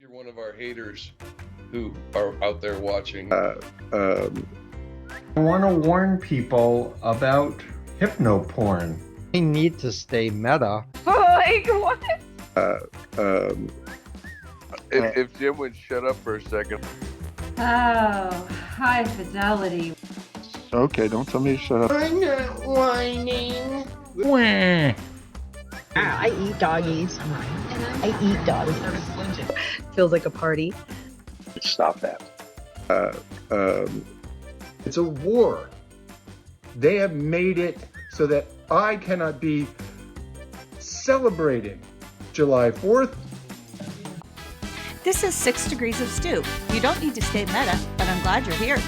You're one of our haters who are out there watching. I want to warn people about hypnoporn. I need to stay meta. Like, what? If Jim would shut up for a second. Oh, high fidelity. Okay, don't tell me to shut up. I'm not whining. I eat doggies. I eat doggies. Feels like a party. Stop that. It's a war. They have made it so that I cannot be celebrating July 4th. This is 6 Degrees of Stew. You don't need to stay meta, but I'm glad you're here.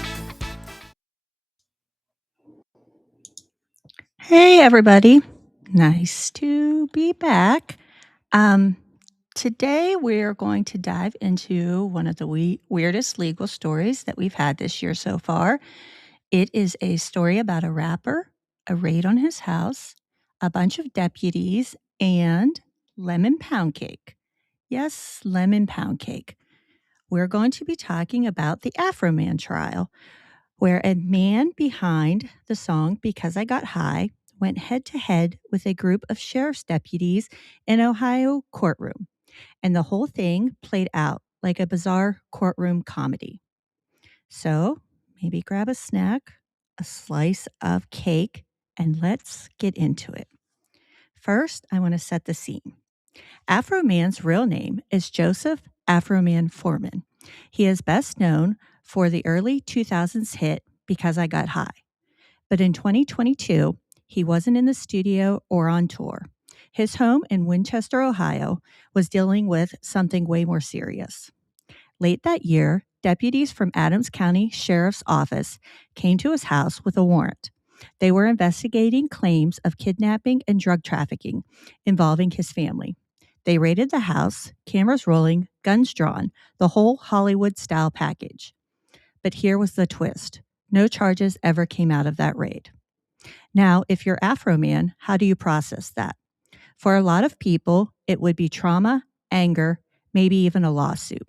Hey, everybody. Nice to be back. Today, we're going to dive into one of the weirdest legal stories that we've had this year so far. It is a story about a rapper, a raid on his house, a bunch of deputies, and lemon pound cake. Yes, lemon pound cake. We're going to be talking about the Afroman trial, where a man behind the song Because I Got High went head-to-head with a group of sheriff's deputies in Ohio courtroom, and the whole thing played out like a bizarre courtroom comedy. So maybe grab a snack, a slice of cake, and let's get into it. First, I want to set the scene. Afroman's real name is Joseph Afroman Foreman. He is best known for the early 2000s hit Because I Got High. But in 2022, he wasn't in the studio or on tour. His home in Winchester, Ohio, was dealing with something way more serious. Late that year, deputies from Adams County Sheriff's Office came to his house with a warrant. They were investigating claims of kidnapping and drug trafficking involving his family. They raided the house, cameras rolling, guns drawn, the whole Hollywood-style package. But here was the twist. No charges ever came out of that raid. Now, if you're Afroman, how do you process that? For a lot of people, it would be trauma, anger, maybe even a lawsuit.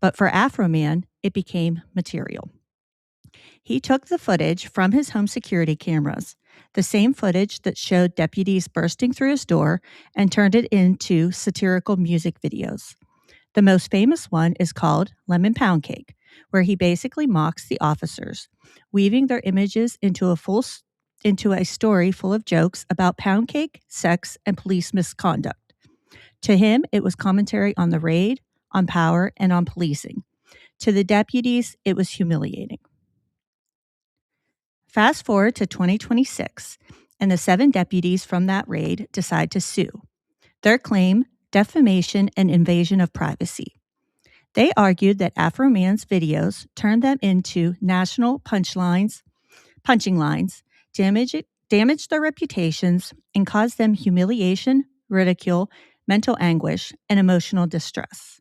But for Afroman, it became material. He took the footage from his home security cameras, the same footage that showed deputies bursting through his door, and turned it into satirical music videos. The most famous one is called Lemon Pound Cake, where he basically mocks the officers, weaving their images into a story full of jokes about pound cake, sex, and police misconduct. To him, it was commentary on the raid, on power, and on policing. To the deputies, it was humiliating. Fast forward to 2026, and the 7 deputies from that raid decide to sue. Their claim, defamation and invasion of privacy. They argued that Afroman's videos turned them into national punching lines, damaged their reputations, and caused them humiliation, ridicule, mental anguish, and emotional distress.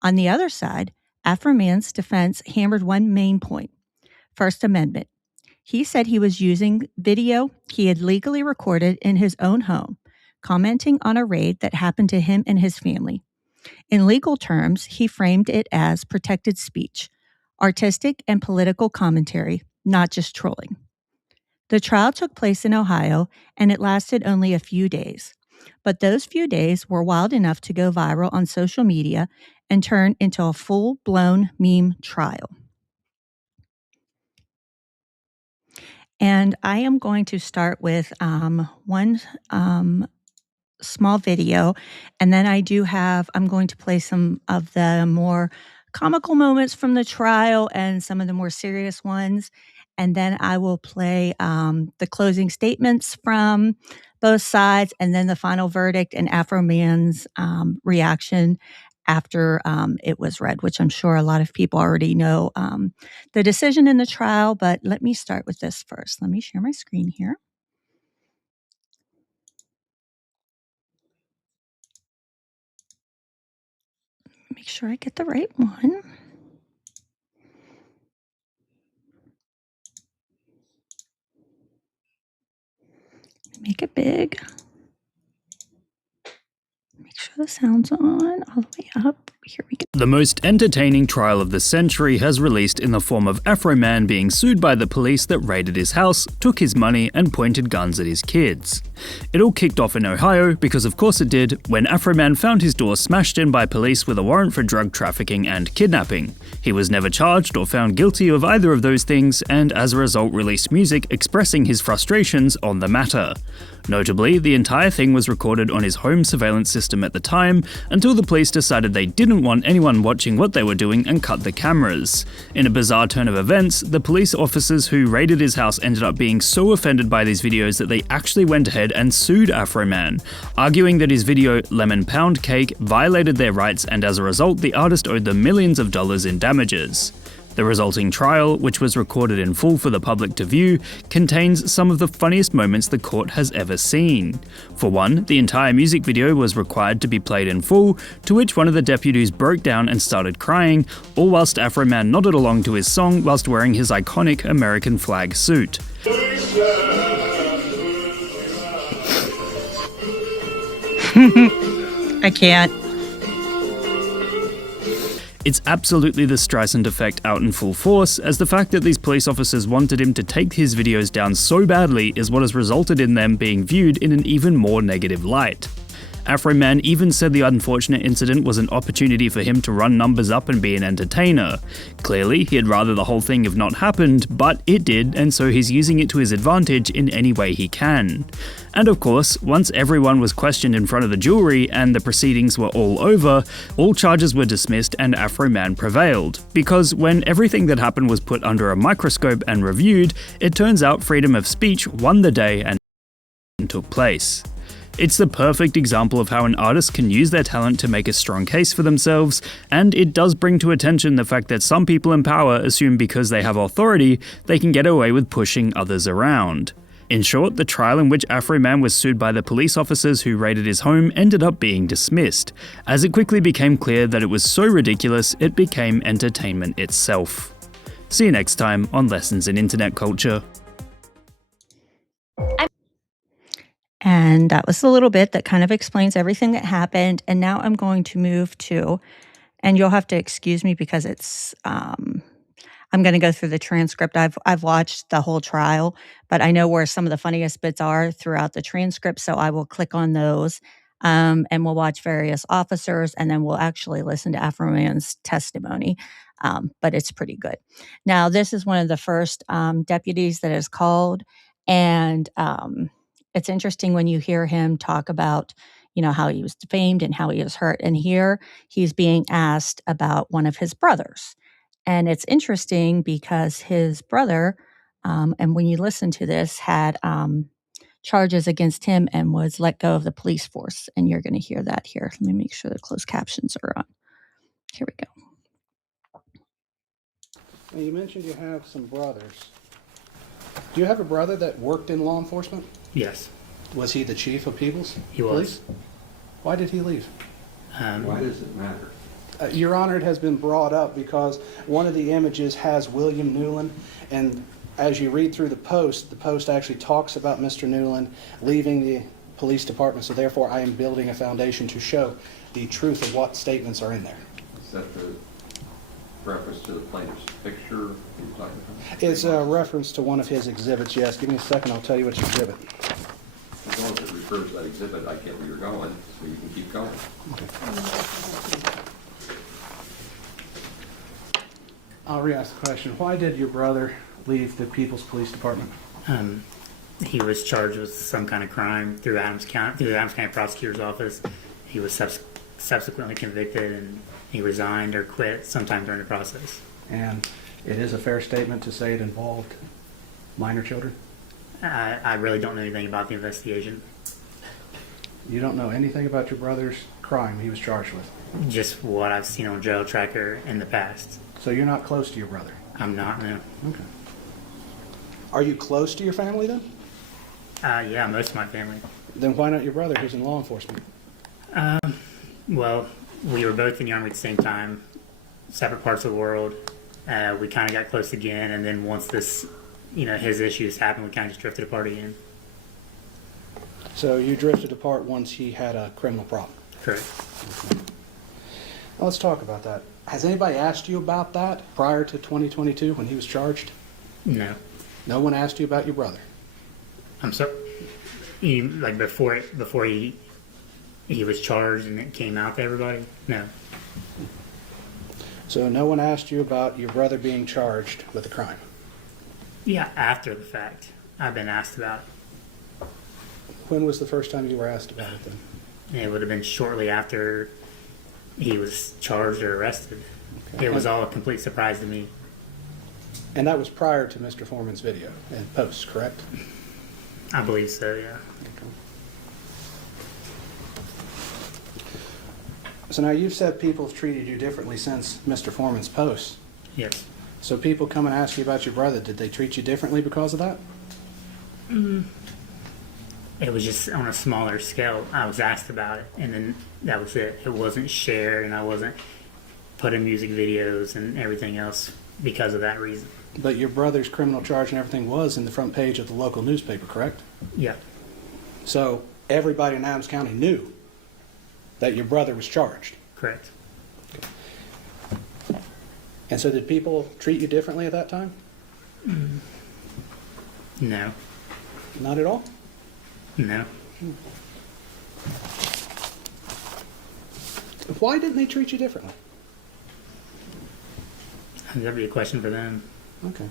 On the other side, Afroman's defense hammered one main point: First Amendment. He said he was using video he had legally recorded in his own home, commenting on a raid that happened to him and his family. In legal terms, he framed it as protected speech, artistic and political commentary, not just trolling. The trial took place in Ohio, and it lasted only a few days. But those few days were wild enough to go viral on social media and turn into a full-blown meme trial. And I am going to start with one small video, and then I'm going to play some of the more comical moments from the trial and some of the more serious ones. And then I will play the closing statements from both sides, and then the final verdict and Afroman's reaction after it was read, which I'm sure a lot of people already know the decision in the trial. But let me start with this first. Let me share my screen here. Make sure I get the right one. Make it big. Make sure the sound's on all the way up. Here we go. The most entertaining trial of the century has released in the form of Afroman being sued by the police that raided his house, took his money, and pointed guns at his kids. It all kicked off in Ohio, because of course it did, when Afroman found his door smashed in by police with a warrant for drug trafficking and kidnapping. He was never charged or found guilty of either of those things, and as a result released music expressing his frustrations on the matter. Notably, the entire thing was recorded on his home surveillance system at the time, until the police decided they didn't want anyone watching what they were doing and cut the cameras. In a bizarre turn of events, the police officers who raided his house ended up being so offended by these videos that they actually went ahead and sued Afroman, arguing that his video Lemon Pound Cake violated their rights, and as a result the artist owed them millions of dollars in damages. The resulting trial, which was recorded in full for the public to view, contains some of the funniest moments the court has ever seen. For one, the entire music video was required to be played in full, to which one of the deputies broke down and started crying, all whilst Afroman nodded along to his song whilst wearing his iconic American flag suit. I can't. It's absolutely the Streisand effect out in full force, as the fact that these police officers wanted him to take his videos down so badly is what has resulted in them being viewed in an even more negative light. Afroman even said the unfortunate incident was an opportunity for him to run numbers up and be an entertainer. Clearly, he'd rather the whole thing have not happened, but it did, and so he's using it to his advantage in any way he can. And of course, once everyone was questioned in front of the jury and the proceedings were all over, all charges were dismissed and Afroman prevailed. Because when everything that happened was put under a microscope and reviewed, it turns out freedom of speech won the day and took place. It's the perfect example of how an artist can use their talent to make a strong case for themselves, and it does bring to attention the fact that some people in power assume because they have authority, they can get away with pushing others around. In short, the trial in which Afroman was sued by the police officers who raided his home ended up being dismissed, as it quickly became clear that it was so ridiculous it became entertainment itself. See you next time on Lessons in Internet Culture. And that was a little bit that kind of explains everything that happened. And now I'm going to move to, and you'll have to excuse me because it's, I'm going to go through the transcript. I've watched the whole trial, but I know where some of the funniest bits are throughout the transcript. So I will click on those and we'll watch various officers, and then we'll actually listen to Afroman's testimony. But it's pretty good. Now, this is one of the first deputies that is called, and it's interesting when you hear him talk about, you know, how he was defamed and how he was hurt. And here he's being asked about one of his brothers. And it's interesting because his brother, and when you listen to this, had charges against him and was let go of the police force. And you're going to hear that here. Let me make sure the closed captions are on. Here we go. Now, you mentioned you have some brothers. Do you have a brother that worked in law enforcement? Yes. Was he the chief of People's He was. Police? Why did he leave? Why does it matter? Your Honor, it has been brought up because one of the images has William Newland, and as you read through the post actually talks about Mr. Newland leaving the police department, so therefore I am building a foundation to show the truth of what statements are in there. Is that the reference to the plaintiff's picture you're talking about? It's a reference to one of his exhibits, yes. Give me a second, I'll tell you which exhibit. As long as it refers to that exhibit, I get where you're going, so you can keep going. Okay. I'll re-ask the question. Why did your brother leave the People's Police Department? He was charged with some kind of crime through the Adams County Prosecutor's Office. He was subsequently convicted, and he resigned or quit sometime during the process. And it is a fair statement to say it involved minor children? I really don't know anything about the investigation. You don't know anything about your brother's crime he was charged with? Just what I've seen on Jail Tracker in the past. So you're not close to your brother? I'm not, no. Okay. Are you close to your family then? Yeah, most of my family. Then why not your brother who's in law enforcement? Well, we were both in the Army at the same time, separate parts of the world. We kind of got close again, and then once this, his issues happened, we kind of just drifted apart again. So you drifted apart once he had a criminal problem? Correct. Okay. Let's talk about that. Has anybody asked you about that prior to 2022 when he was charged? No. No one asked you about your brother? I'm sorry. Like before he was charged and it came out to everybody? No. So no one asked you about your brother being charged with a crime? Yeah, after the fact. I've been asked about it. When was the first time you were asked about it then? It would have been shortly after he was charged or arrested. Okay. It was all a complete surprise to me. And that was prior to Mr. Foreman's video and post, correct? I believe so, yeah. Okay. So now you've said people have treated you differently since Mr. Foreman's post. Yes. So people come and ask you about your brother. Did they treat you differently because of that? It was just on a smaller scale. I was asked about it, and then that was it. It wasn't shared, and I wasn't put in music videos and everything else because of that reason. But your brother's criminal charge and everything was in the front page of the local newspaper, correct? Yeah. So everybody in Adams County knew that your brother was charged? Correct. Okay. And so did people treat you differently at that time? No. Not at all? No. Why didn't they treat you differently? That'd be a question for them. Okay.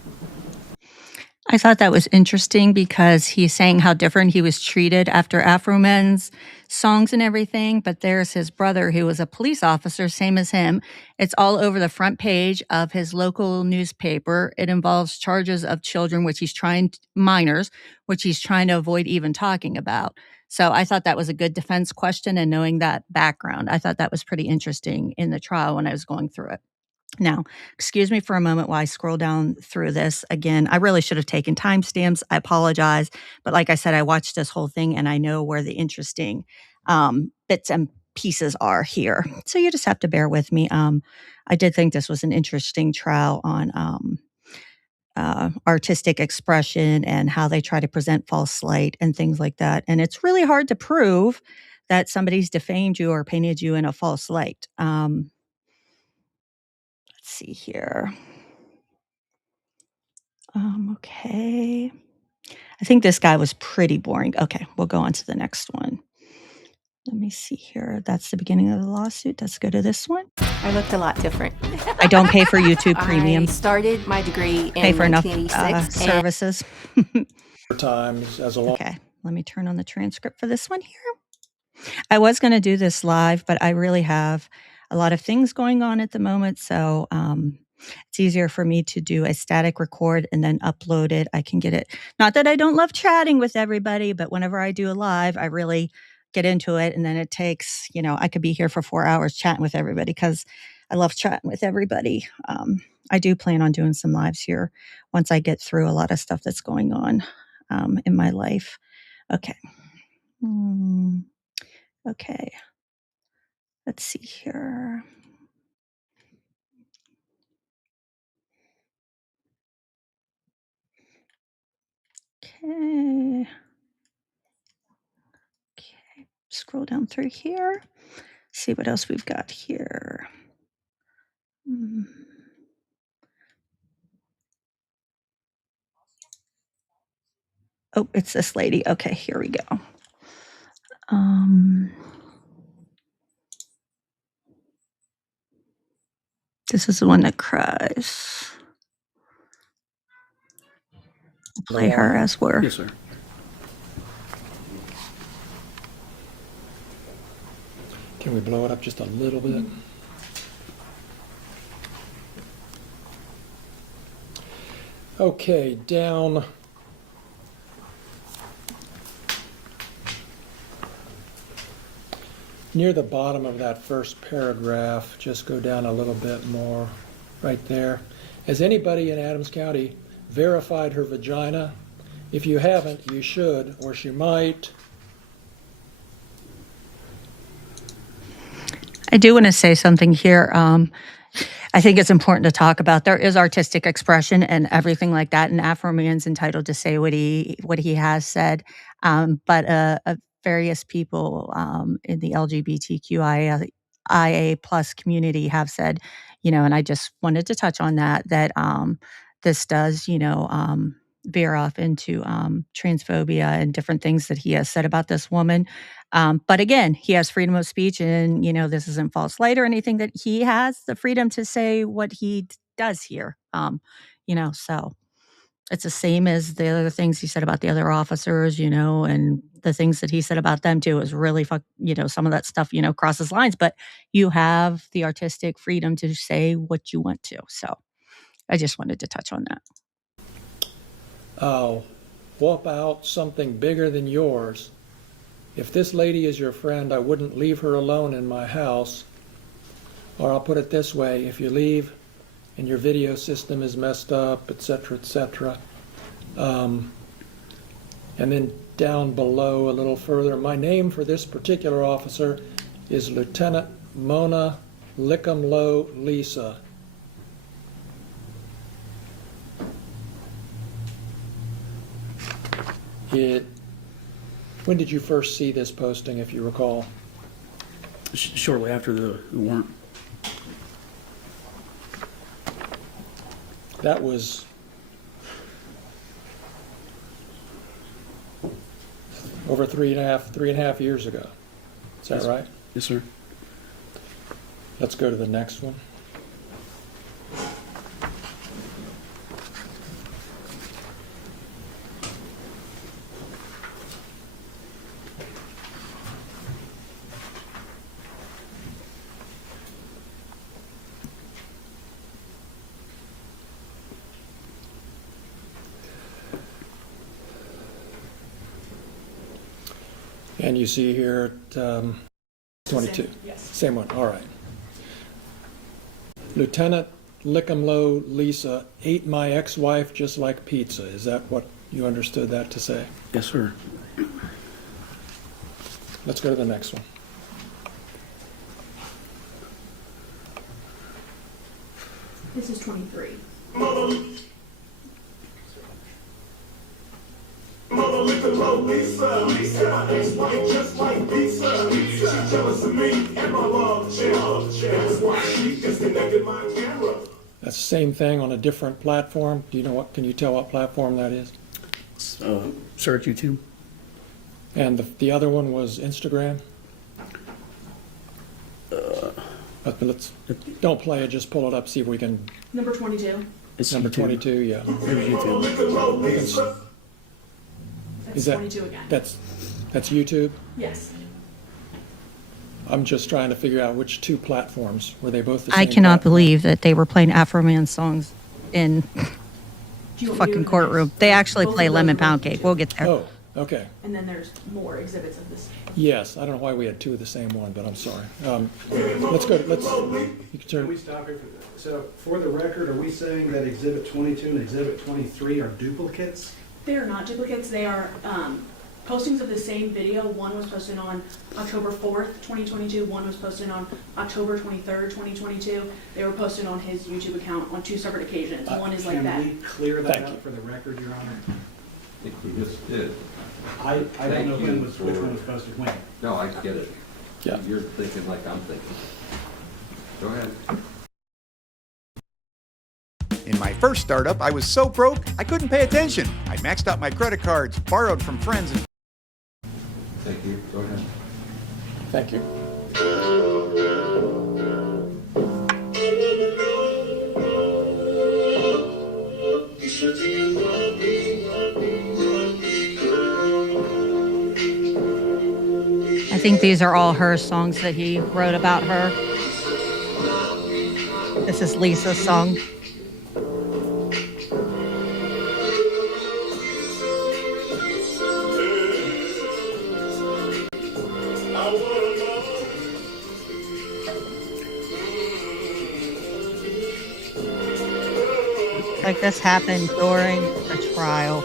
I thought that was interesting because he's saying how different he was treated after Afroman's songs and everything, but there's his brother who was a police officer, same as him. It's all over the front page of his local newspaper. It involves charges of children, minors, which he's trying to avoid even talking about. So I thought that was a good defense question, and knowing that background, I thought that was pretty interesting in the trial when I was going through it. Now, excuse me for a moment while I scroll down through this. Again, I really should have taken timestamps. I apologize. But like I said, I watched this whole thing and I know where the interesting bits and pieces are here. So you just have to bear with me. I did think this was an interesting trial on artistic expression and how they try to present false light and things like that. And it's really hard to prove that somebody's defamed you or painted you in a false light. Let's see here. Okay. I think this guy was pretty boring. Okay, we'll go on to the next one. Let me see here. That's the beginning of the lawsuit. Let's go to this one. I looked a lot different. I don't pay for YouTube Premium. I started my degree in pay for enough 1986. services. Times as a law. Okay, let me turn on the transcript for this one here. I was going to do this live, but I really have a lot of things going on at the moment, so it's easier for me to do a static record and then upload it. I can get it. Not that I don't love chatting with everybody, but whenever I do a live, I really get into it. And then it takes, I could be here for 4 hours chatting with everybody because I love chatting with everybody. I do plan on doing some lives here once I get through a lot of stuff that's going on in my life. Okay. Okay. Let's see here. Okay. Okay. Scroll down through here. See what else we've got here. Oh, it's this lady. Okay, here we go. This is the one that cries. I'll play her as we're. Yes, sir. Can we blow it up just a little bit? Okay, down near the bottom of that first paragraph, just go down a little bit more right there. Has anybody in Adams County verified her vagina? If you haven't, you should, or she might. I do want to say something here. I think it's important to talk about. There is artistic expression and everything like that, and Afroman's entitled to say what he has said. But various people in the LGBTQIA IA plus community have said, and I just wanted to touch on that this does, veer off into transphobia and different things that he has said about this woman. But again, he has freedom of speech, and this isn't false light or anything. That he has the freedom to say what he does here. So it's the same as the other things he said about the other officers, and the things that he said about them too is really some of that stuff, crosses lines. But you have the artistic freedom to say what you want to. So I just wanted to touch on that. I'll whoop out something bigger than yours. If this lady is your friend, I wouldn't leave her alone in my house. Or I'll put it this way, if you leave and your video system is messed up, etc., etc. And then down below a little further, my name for this particular officer is Lieutenant Mona Lickumlow Lisa. When did you first see this posting, if you recall? Shortly after the warrant. That was over three and a half years ago. Is that right? Yes, sir. Let's go to the next one. And you see here at 22. Same, yes. Same one, all right. Lieutenant Lickumlow Lisa ate my ex-wife just like pizza. Is that what you understood that to say? Yes, sir. Let's go to the next one. This is 23. That's the same thing on a different platform. Do you know what? Can you tell what platform that is? Search YouTube. And the other one was Instagram. But let's don't play it. Just pull it up. See if we can. Number 22. It's number YouTube. 22. Yeah. There's YouTube. Is that 22 again. That's YouTube. Yes. I'm just trying to figure out which two platforms. Were they both the same? I cannot platform? believe that they were playing Afroman songs in Do you want me to fucking do the courtroom. next? They actually Both play of those Lemon are Pound both Cake. YouTube. We'll get there. Oh, okay. And then there's more exhibits of this. Yes, I don't know why we had two of the same one, but I'm sorry. Let's go. You can Can turn. we stop here? So, for the record, are we saying that Exhibit 22 and Exhibit 23 are duplicates? They are not duplicates. They are postings of the same video. One was posted on October 4th, 2022. One was posted on October 23rd, 2022. They were posted on his YouTube account on two separate occasions. One is like that. Can we clear that Thank up you. for the record, Your Honor? I think we just did. I don't know Thank you which one was posted when. No, I get it. Yeah. You're thinking like I'm thinking. Go ahead. In my first startup, I was so broke, I couldn't pay attention. I maxed out my credit cards, borrowed from friends, and... Thank you. Go ahead. Thank you. I think these are all her songs that he wrote about her. This is Lisa's song. Like this happened during the trial.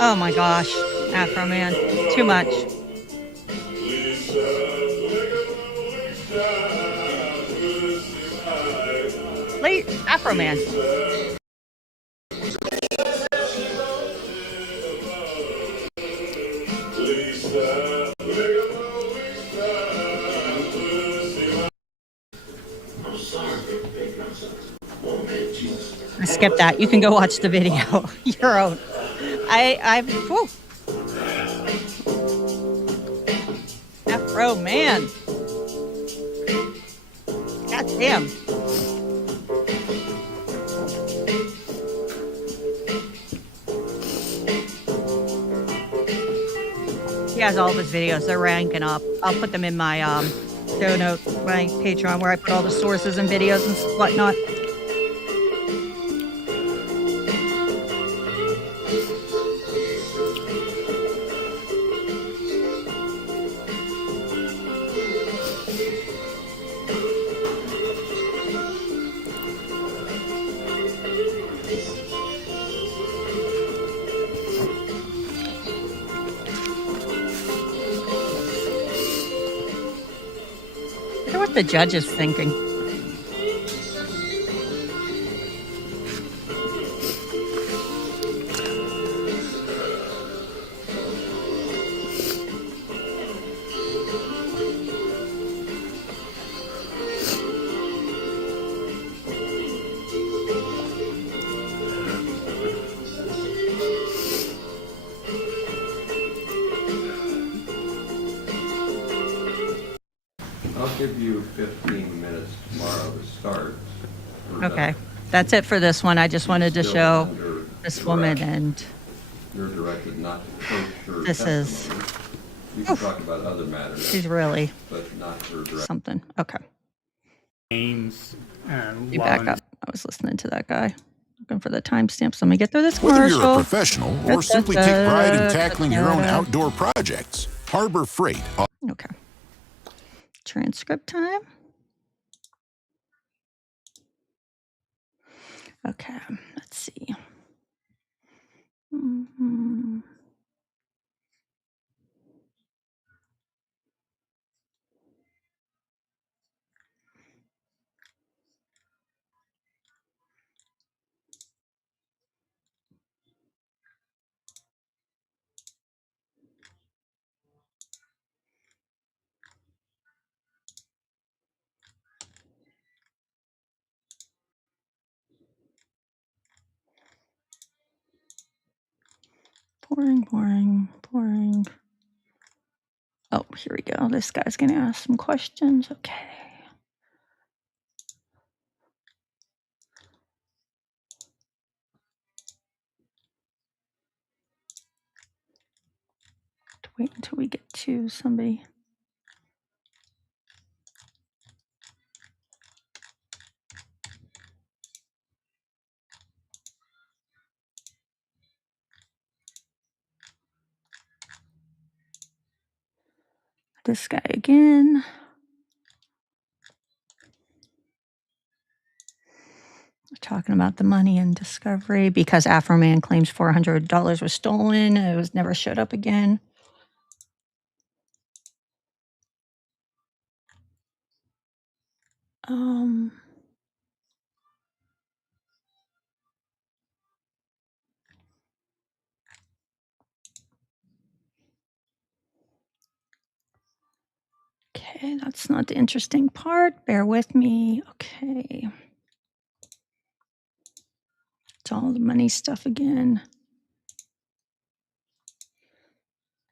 Oh my gosh, Afroman, too much. Late Afroman. I skipped that. You can go watch the video. Your own. Whew. Afroman. God damn. He has all of his videos. They're ranking up. I'll put them in my show note, my Patreon, where I put all the sources and videos and whatnot. I wonder what the judge is thinking. I'll give you 15 minutes tomorrow to start. Okay, that's it for this one. I just wanted to Still show under this woman, duress. and You're directed not to coach her this is testimony. You can talk about other matters. she's really But not her direct. something. Okay, Games. you back up. I was listening to that guy. Looking for the timestamps. Let me get through this Whether commercial. you're a professional or simply take pride in tackling your own outdoor projects, Harbor Freight. Okay. Transcript time. Okay, let's see. Mhm. Pouring. Oh, here we go. This guy's going to ask some questions. Okay. Wait until we get to somebody. This guy again. We're talking about the money in discovery because Afroman claims $400 was stolen. It was never showed up again. Okay, that's not the interesting part. Bear with me. Okay. It's all the money stuff again.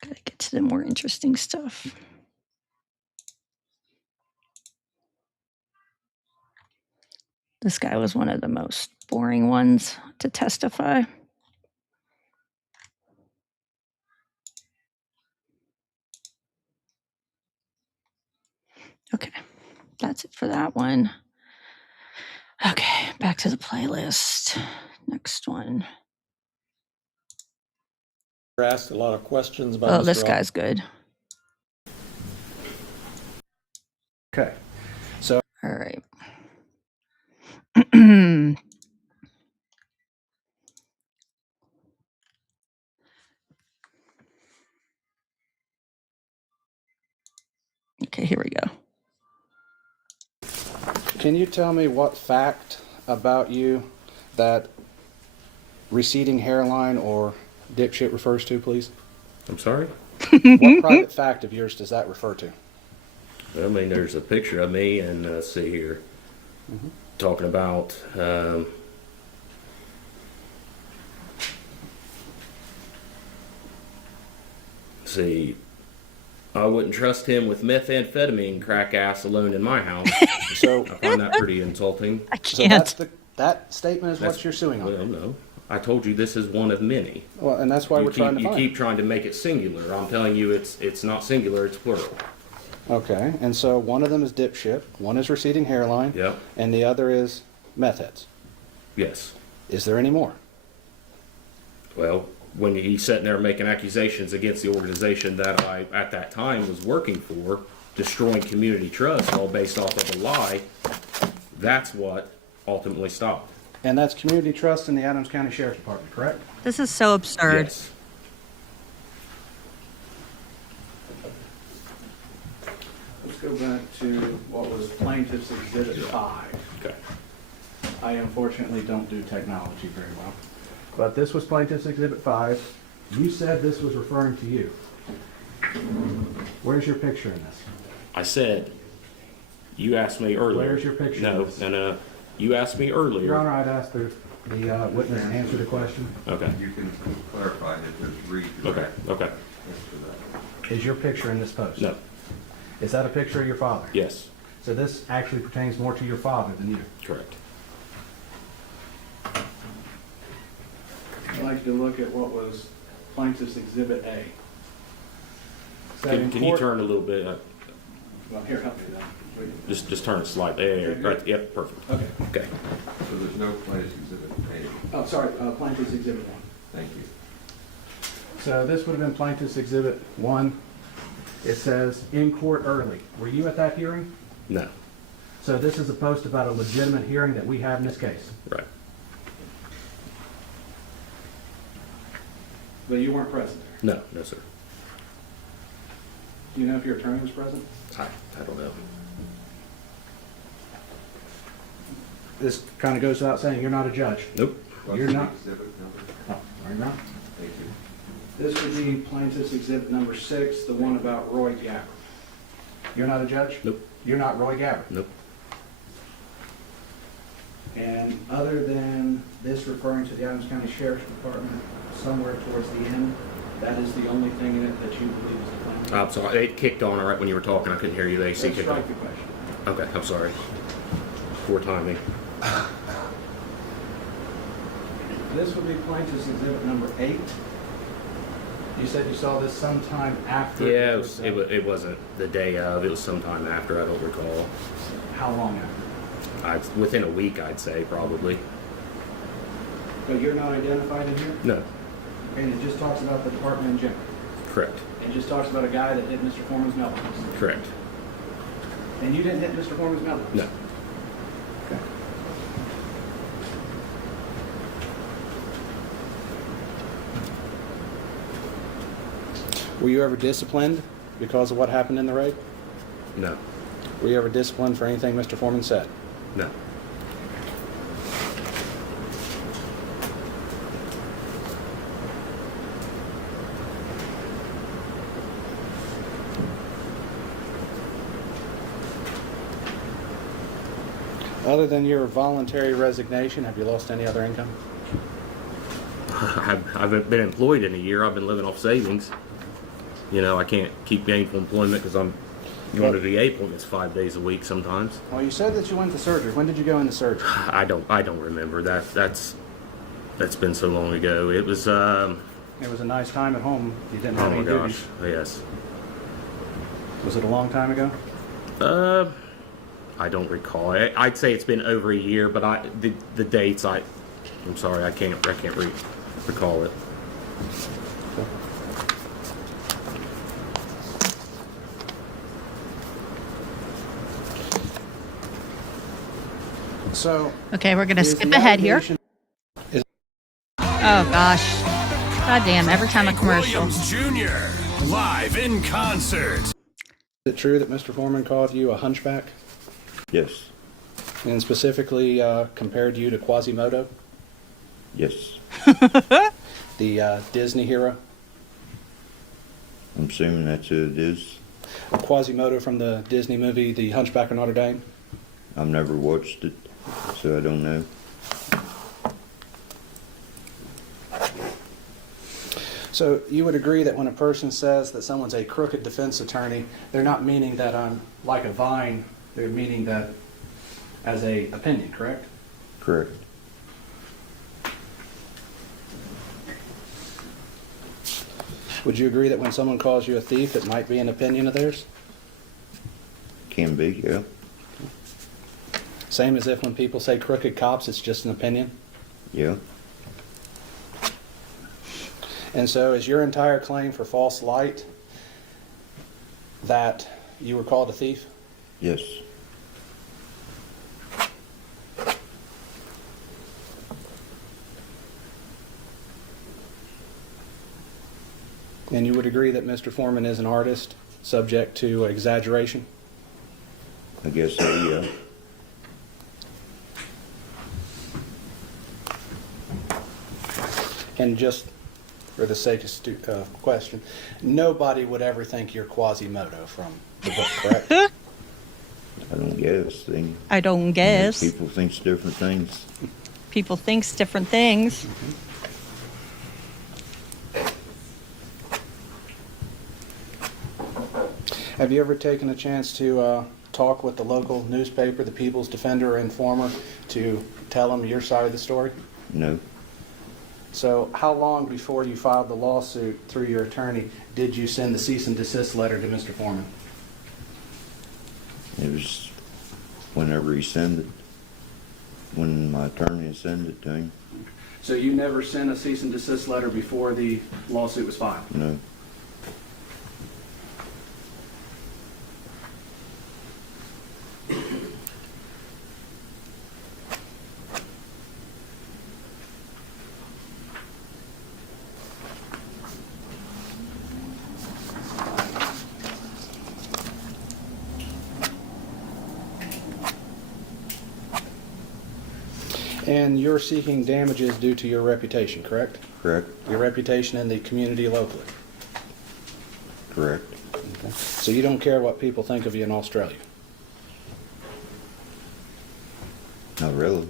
Gotta get to the more interesting stuff. This guy was one of the most boring ones to testify. Okay, that's it for that one. Okay, back to the playlist. Next one. Asked a lot of questions about Oh, this Mr. guy's good. Okay, so All right. Okay, here we go. Can you tell me what fact about you that receding hairline or dipshit refers to, please? I'm sorry? What private fact of yours does that refer to? I mean, there's a picture of me, and let's see here. Talking about, see, I wouldn't trust him with methamphetamine crack ass alone in my house. So I find that pretty insulting. I So can't. that statement is That's- what you're suing on. Well, no. I told you this is one of many. Well, and that's why we're trying to You find. keep trying to make it singular. I'm telling you it's not singular, it's plural. Okay, and so one of them is dipshit, one is receding hairline, Yep. and the other is meth heads. Yes. Is there any more? Well, when he's sitting there making accusations against the organization that I, at that time, was working for, destroying community trust, all based off of a lie, that's what ultimately stopped. And that's community trust in the Adams County Sheriff's Department, correct? This is so absurd. Yes. Let's go back to what was Plaintiff's Exhibit 5. Okay. I unfortunately don't do technology very well. But this was Plaintiff's Exhibit 5. You said this was referring to you. Where's your picture in this? I said, you asked me earlier. Where's your picture? No, no. You asked me earlier. Your Honor, I'd ask the witness to answer the question. Okay. You can clarify that there's read. Okay. Okay. Is your picture in this post? No. Is that a picture of your father? Yes. So this actually pertains more to your father than you? Correct. I'd like to look at what was Plaintiff's Exhibit A. Can you turn a little bit? Well, here, help me then. Just turn it slightly. There, right. Yep. Perfect. Okay. Okay. So there's no Plaintiff's Exhibit A. Oh, sorry, Plaintiff's Exhibit 1. Thank you. So this would have been Plaintiff's Exhibit 1. It says, in court early. Were you at that hearing? No. So this is a post about a legitimate hearing that we have in this case. Right. But you weren't present there. No. No, sir. Do you know if your attorney was present? I don't know. This kind of goes without saying, you're not a judge. Nope. You're not. Exhibit number? Oh, are you not? Thank you. This would be Plaintiff's Exhibit number 6, the one about Roy Gabbard. You're not a judge? Nope. You're not Roy Gabbard? Nope. And other than this referring to the Adams County Sheriff's Department, somewhere towards the end, that is the only thing in it that you believe is the claim? I'm sorry. It kicked on right when you were talking. I couldn't hear you. The AC Let's kicked on. strike the question. Okay. I'm sorry. Poor timing. This would be Plaintiff's Exhibit number 8. You said you saw this sometime after? Yeah, it wasn't the day of. It was sometime after. I don't recall. How long after? Within a week, I'd say, probably. But you're not identified in here? No. And it just talks about the department in general? Correct. It just talks about a guy that hit Mr. Foreman's mailbox? Correct. And you didn't hit Mr. Foreman's mailbox? No. Okay. Were you ever disciplined because of what happened in the raid? No. Were you ever disciplined for anything Mr. Foreman said? No. Other than your voluntary resignation, have you lost any other income? I've been employed in a year. I've been living off savings. You know, I can't keep gainful employment because I'm going to VA appointments 5 days a week sometimes. Well, you said that you went to surgery. When did you go into surgery? I don't remember that. That's been so long ago. It was. It was a nice time at home. You didn't have Oh my any gosh. duties. Yes. Was it a long time ago? I don't recall. I'd say it's been over a year, but the dates I'm sorry, I can't recall it. So. Okay, we're going to is skip the ahead here. allegation- Oh, gosh. God damn, every time a commercial. Williams Jr. live in concert. Is it true that Mr. Foreman called you a hunchback? Yes. And specifically compared you to Quasimodo, Yes. the Disney hero? I'm assuming that's who it is. Quasimodo from the Disney movie The Hunchback of Notre Dame? I've never watched it, so I don't know. So you would agree that when a person says that someone's a crooked defense attorney, they're not meaning that I'm like a vine, they're meaning that as a opinion, correct? Correct. Would you agree that when someone calls you a thief, it might be an opinion of theirs? Can be, yeah. Same as if when people say crooked cops, it's just an opinion? Yeah. And so is your entire claim for false light that you were called a thief? Yes. And you would agree that Mr. Foreman is an artist subject to exaggeration? I guess so, yeah. And just for the sake of question, nobody would ever think you're Quasimodo from the book, correct? I don't guess. I don't guess. People think different things. People thinks different things. Have you ever taken a chance to talk with the local newspaper, the People's Defender or Informer, to tell them your side of the story? No. So how long before you filed the lawsuit through your attorney did you send the cease and desist letter to Mr. Foreman? It was whenever he sent it. When my attorney sent it to him. So you never sent a cease and desist letter before the lawsuit was filed? No. And you're seeking damages due to your reputation, correct? Correct. Your reputation in the community locally? Correct. Okay. So you don't care what people think of you in Australia? Not really.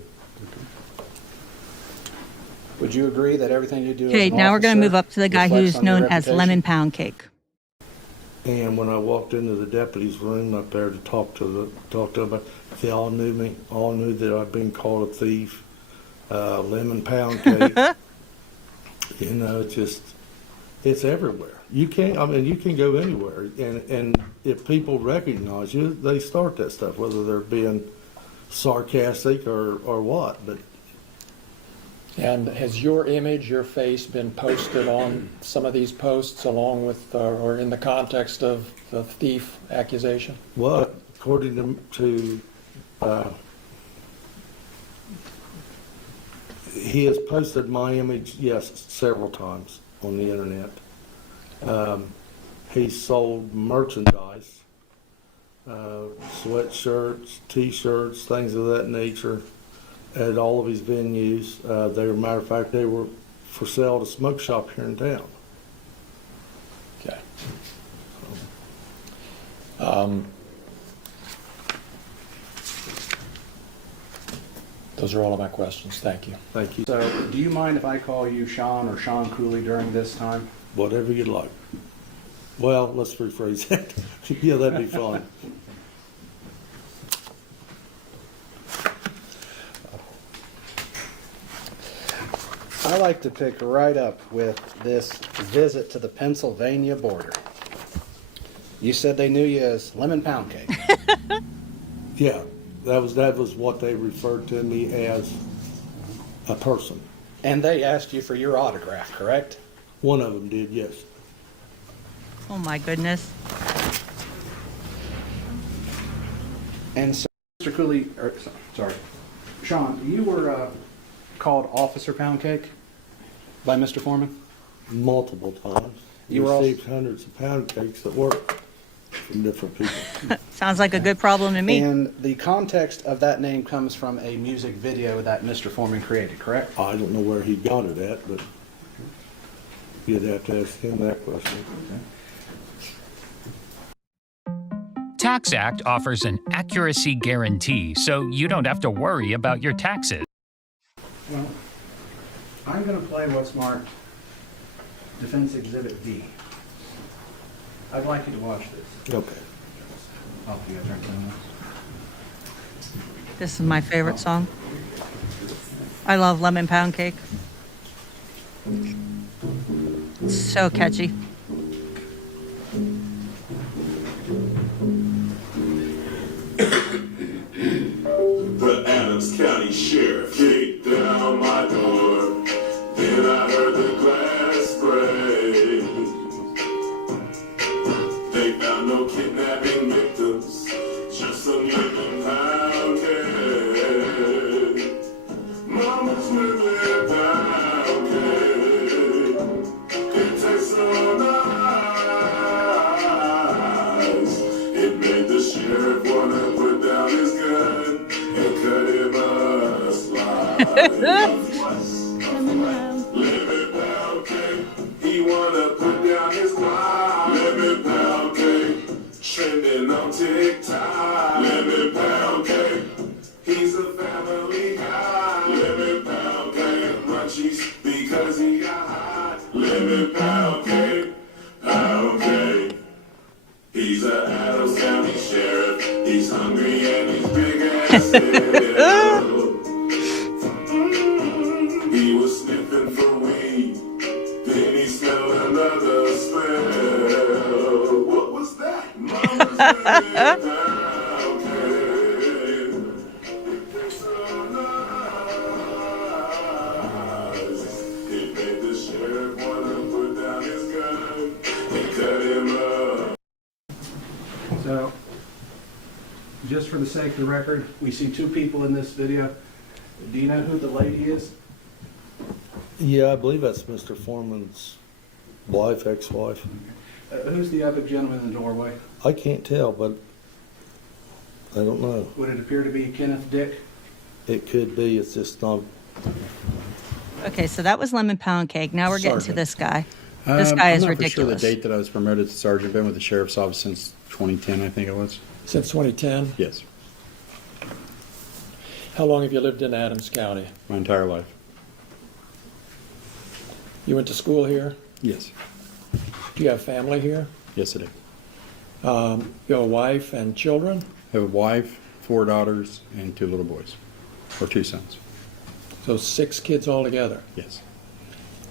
Would you agree that everything you do Okay, as an now we're going to officer move up to the guy reflects who's on your known as reputation? Lemon Pound Cake. And when I walked into the deputy's room up there to talk to them, they all knew me, all knew that I'd been called a thief, lemon pound cake. You know, it's everywhere. You can go anywhere, and if people recognize you, they start that stuff, whether they're being sarcastic or what. But And has your image, your face been posted on some of these posts along with or in the context of the thief accusation? Well, according to he has posted my image, yes, several times on the internet. He sold merchandise, sweatshirts, T-shirts, things of that nature, at all of his venues. Matter of fact, they were for sale at a smoke shop here in town. Okay. Those are all of my questions. Thank you. Thank you. So do you mind if I call you Sean or Sean Cooley during this time? Whatever you'd like. Well, let's rephrase that. Yeah, that'd be fine. I like to pick right up with this visit to the Pennsylvania border. You said they knew you as Lemon Pound Cake. Yeah, that was what they referred to me as, a person. And they asked you for your autograph, correct? One of them did, yes. Oh my goodness. And so, Mr. Cooley, sorry, Sean, you were called Officer Pound Cake by Mr. Foreman? Multiple times. You were received hundreds of pound cakes at work. from different people. Sounds like a good problem to me. And the context of that name comes from a music video that Mr. Foreman created, correct? I don't know where he got it at, but you'd have to ask him that question. Tax Act offers an accuracy guarantee, so you don't have to worry about your taxes. Well, I'm going to play what's marked Defense Exhibit B. I'd like you to watch this. Okay. Oh, you guys aren't playing this? This is my favorite song. I love Lemon Pound Cake. It's so catchy. The Adams County Sheriff kicked down my door. Then I heard the glass break. They found no kidnapping victims, just a living pound cake. Mama's living pound cake. It tastes so nice. It made the sheriff wanna put down his gun and cut him a slice. Lemon pound cake. He wanna put down his line. Lemon pound cake. Trending on TikTok. Lemon pound cake. He's a family guy. Lemon pound cake. Munchies because he got hot. Lemon pound cake. Pound cake. He's a Adams County Sheriff. He's hungry and he's big as hell. He was sniffing for weed. Then he smelled another smell. What was that? Mama's pound cake. It tastes so nice. It made the sheriff wanna put down his gun and cut him up. So, just for the sake of the record, we see two people in this video. Do you know who the lady is? Yeah, I believe that's Mr. Foreman's wife, ex-wife. Who's the other gentleman in the doorway? I can't tell, but I don't know. Would it appear to be Kenneth Dick? It could be. It's just not. Okay, so that was Lemon Pound Cake. Now we're getting to Sergeant. this guy. This guy is I'm not ridiculous. for sure the date that I was promoted to sergeant. Been with the sheriff's office since 2010, I think it was. Since 2010? Yes, How long have you lived in Adams County? my entire life. You went to school here? Yes, Do you have family here? yes, I do. You have a wife and children? I have a wife, 4 daughters, and 2 little boys, or 2 sons. So 6 kids altogether. Yes,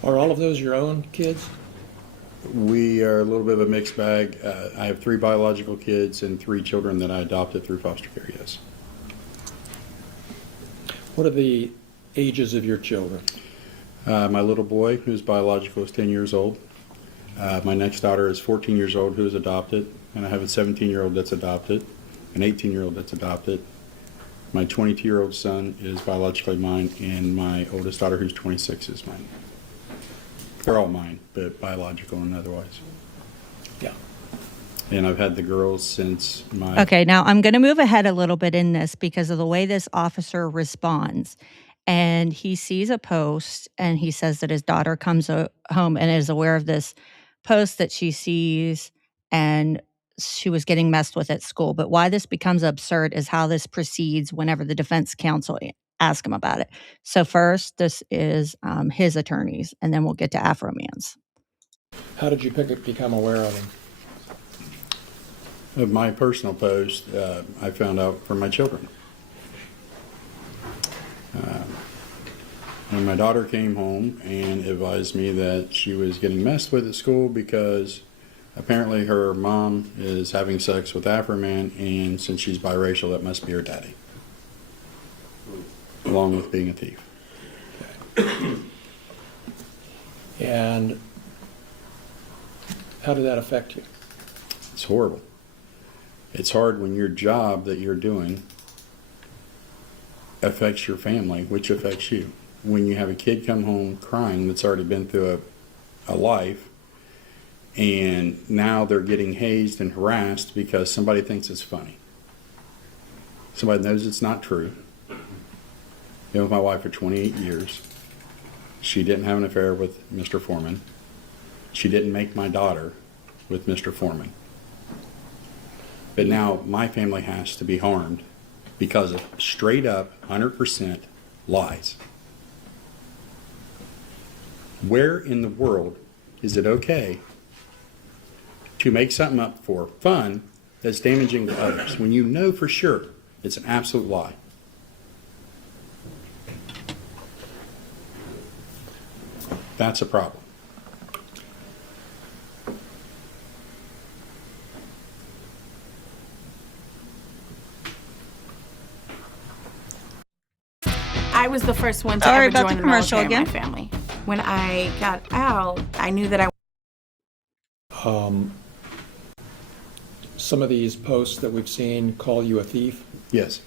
Are all of those your own kids? we are a little bit of a mixed bag. I have 3 biological kids and 3 children that I adopted through foster care. Yes. What are the ages of your children? My little boy, who's biological, is 10 years old. My next daughter is 14 years old, who is adopted, and I have a 17-year-old that's adopted, an 18-year-old that's adopted. My 22-year-old son is biologically mine, and my oldest daughter, who's 26, is mine. They're all mine, but biological and otherwise. Yeah. And I've had the girls since my... Okay, now I'm going to move ahead a little bit in this because of the way this officer responds. And he sees a post and he says that his daughter comes home and is aware of this post that she sees and she was getting messed with at school. But why this becomes absurd is how this proceeds whenever the defense counsel ask him about it. So first, this is his attorneys, and then we'll get to Afroman's. How did you become aware of him? Of my personal post, I found out from my children. When my daughter came home and advised me that she was getting messed with at school because apparently her mom is having sex with Afroman, and since she's biracial, that must be her daddy, along with being a thief. And how did that affect you? It's horrible. It's hard when your job that you're doing affects your family, which affects you. When you have a kid come home crying that's already been through a life, And now they're getting hazed and harassed because somebody thinks it's funny. Somebody knows it's not true. Been with my wife for 28 years. She didn't have an affair with Mr. Foreman. She didn't make my daughter with Mr. Foreman. But now my family has to be harmed because of straight up 100% lies. Where in the world is it okay to make something up for fun that's damaging to others when you know for sure it's an absolute lie? That's a problem. I was the first one to Sorry ever about join the the commercial military in again. my family. When I got out, I knew that I Some of these posts that we've seen call you a thief. Yes.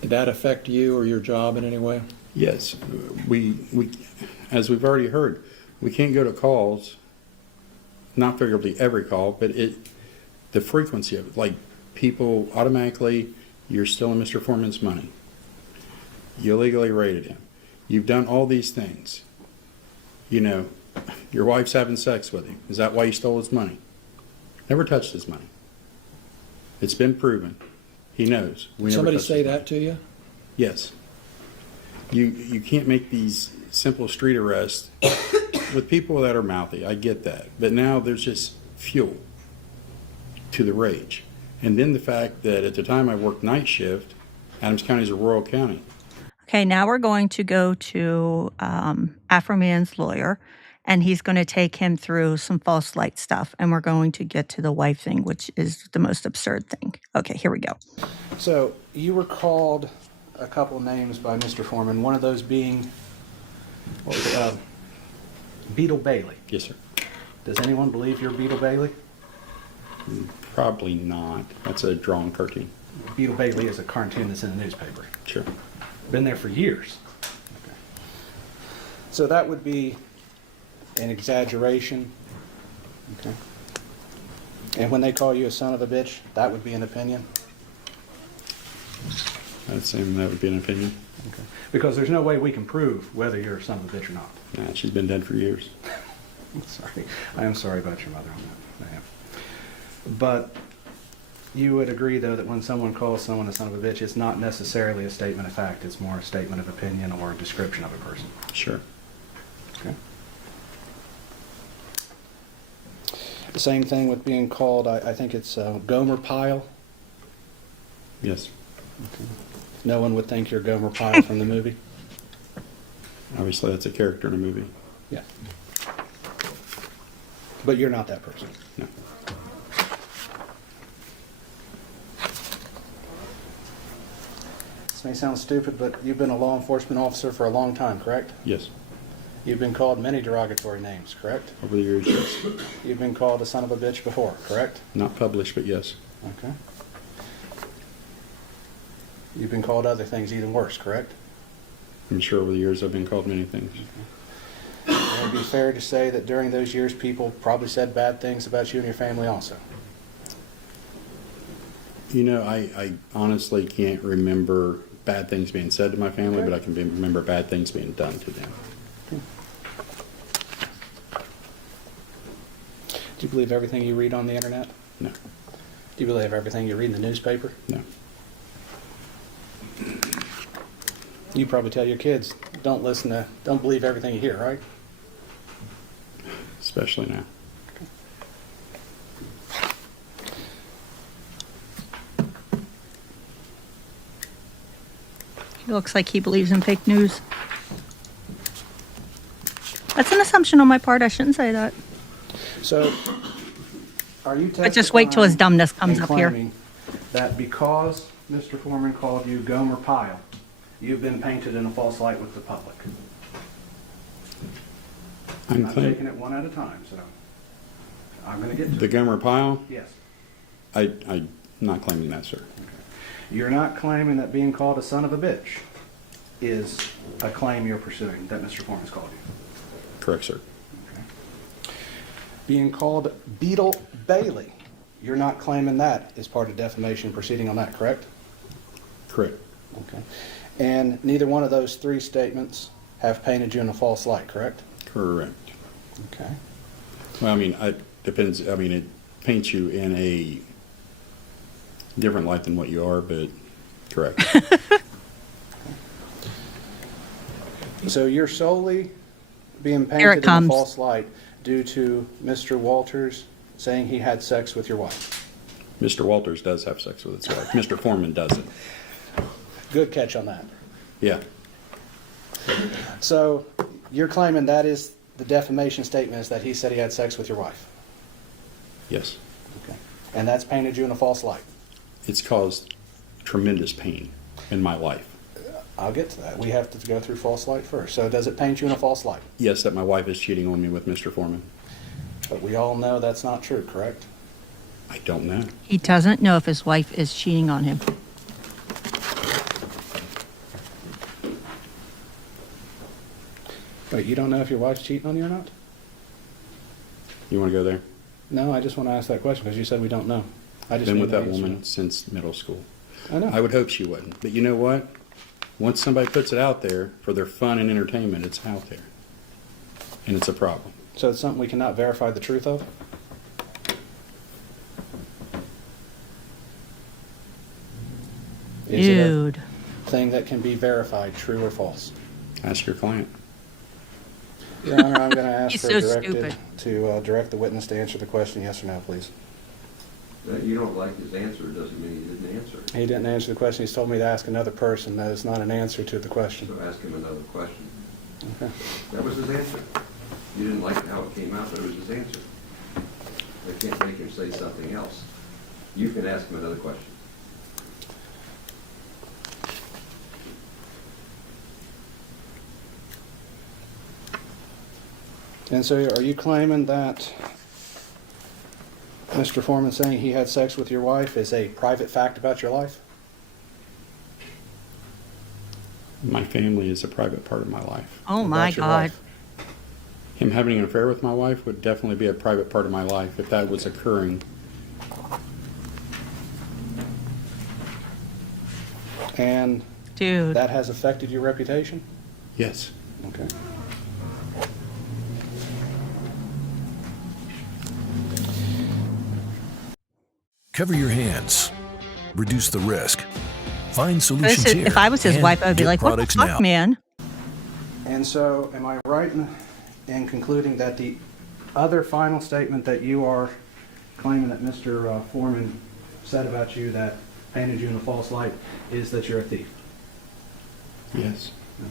Did that affect you or your job in any way? Yes. We as we've already heard, we can't go to calls, not figuratively every call, but the frequency of it, like people automatically, you're stealing Mr. Foreman's money. You illegally raided him. You've done all these things. You know, your wife's having sex with him. Is that why you stole his money? Never touched his money. It's been proven. He knows. Did somebody say that to you? Yes. You can't make these simple street arrests with people that are mouthy. I get that. But now there's just fuel to the rage. And then the fact that at the time I worked night shift, Adams County is a rural county. Okay, now we're going to go to Afroman's lawyer, and he's going to take him through some false light stuff, and we're going to get to the wife thing, which is the most absurd thing. Okay, here we go. So you were called a couple names by Mr. Foreman, one of those being what was it, Beetle Bailey. Yes, sir. Does anyone believe you're Beetle Bailey? Probably not. That's a drawn cartoon. Beetle Bailey is a cartoon that's in the newspaper. Sure. Been there for years. Okay. So that would be an exaggeration. Okay. And when they call you a son of a bitch, that would be an opinion. I'd say that would be an opinion. Okay. Because there's no way we can prove whether you're a son of a bitch or not. Nah, she's been dead for years. I'm sorry. I am sorry about your mother on that. I am. But you would agree, though, that when someone calls someone a son of a bitch, it's not necessarily a statement of fact. It's more a statement of opinion or a description of a person. Sure. Okay. The same thing with being called, I think it's Gomer Pyle. Yes. Okay. No one would think you're Gomer Pyle from the movie. Obviously, that's a character in a movie. Yeah. But you're not that person. No. This may sound stupid, but you've been a law enforcement officer for a long time, correct? Yes. You've been called many derogatory names, correct? Over the years, yes. You've been called a son of a bitch before, correct? Not published, but yes. Okay. You've been called other things even worse, correct? I'm sure over the years I've been called many things. Okay. It would be fair to say that during those years people probably said bad things about you and your family also. You know, I honestly can't remember bad things being said to my family, Okay. but I can remember bad things being done to them. Do you believe everything you read on the internet? No. Do you believe everything you read in the newspaper? No. You probably tell your kids, don't believe everything you hear, right? Especially now. He looks like he believes in fake news. That's an assumption on my part. I shouldn't say that. So, are you But just wait till his dumbness comes and up here. claiming that because Mr. Foreman called you Gomer Pyle, you've been painted in a false light with the public? I'm not taking it one at a time, so I'm going to get to The it. Gomer Pyle? Yes. I'm not claiming that, sir. You're not claiming that being called a son of a bitch is a claim you're pursuing, that Mr. Foreman's called you? Correct, sir. being called Beetle Bailey. You're not claiming that is part of defamation proceeding on that, correct? Correct. Okay. And neither one of those three statements have painted you in a false light, correct? Correct. Okay. Well, I mean, it depends. I mean, it paints you in a different light than what you are, but correct. So you're solely being Here it painted in a comes. false light due to Mr. Walters saying he had sex with your wife. Mr. Walters does have sex with his wife. Mr. Foreman doesn't. Good catch on that. Yeah. So you're claiming that is the defamation statement, is that he said he had sex with your wife. Yes. Okay. And that's painted you in a false light. It's caused tremendous pain in my life. I'll get to that. We have to go through false light first. So does it paint you in a false light? Yes, that my wife is cheating on me with Mr. Foreman. But we all know that's not true, correct? I don't know. He doesn't know if his wife is cheating on him. Wait, you don't know if your wife's cheating on you or not? You want to go there? No, I just want to ask that question because you said we don't know. I just Been need with the that answer. woman since middle school. I know. I would hope she wouldn't. But you know what? Once somebody puts it out there for their fun and entertainment, it's out there. And it's a problem. So it's something we cannot verify the truth of? Is Dude. it a thing that can be verified, true or false? Ask your client. Your Honor, I'm going to ask He's for so a directive stupid. to direct the witness to answer the question, yes or no, please. That you don't like his answer doesn't mean he didn't answer it. He didn't answer the question. He's told me to ask another person. That is not an answer to the question. So ask him another question. Okay. That was his answer. You didn't like how it came out, but it was his answer. I can't make him say something else. You can ask him another question. And so are you claiming that Mr. Foreman saying he had sex with your wife is a private fact about your life? My family is a private part of my life. Oh my About your God. wife. Him having an affair with my wife would definitely be a private part of my life if that was occurring. And Dude. that has affected your reputation? Yes. Okay. Cover your hands. Reduce the risk. Find solutions This is, here. if I was his and wife, I would be get like, what the products fuck, now. man? And so am I right in concluding that the other final statement that you are claiming that Mr. Foreman said about you that painted you in a false light is that you're a thief? Yes.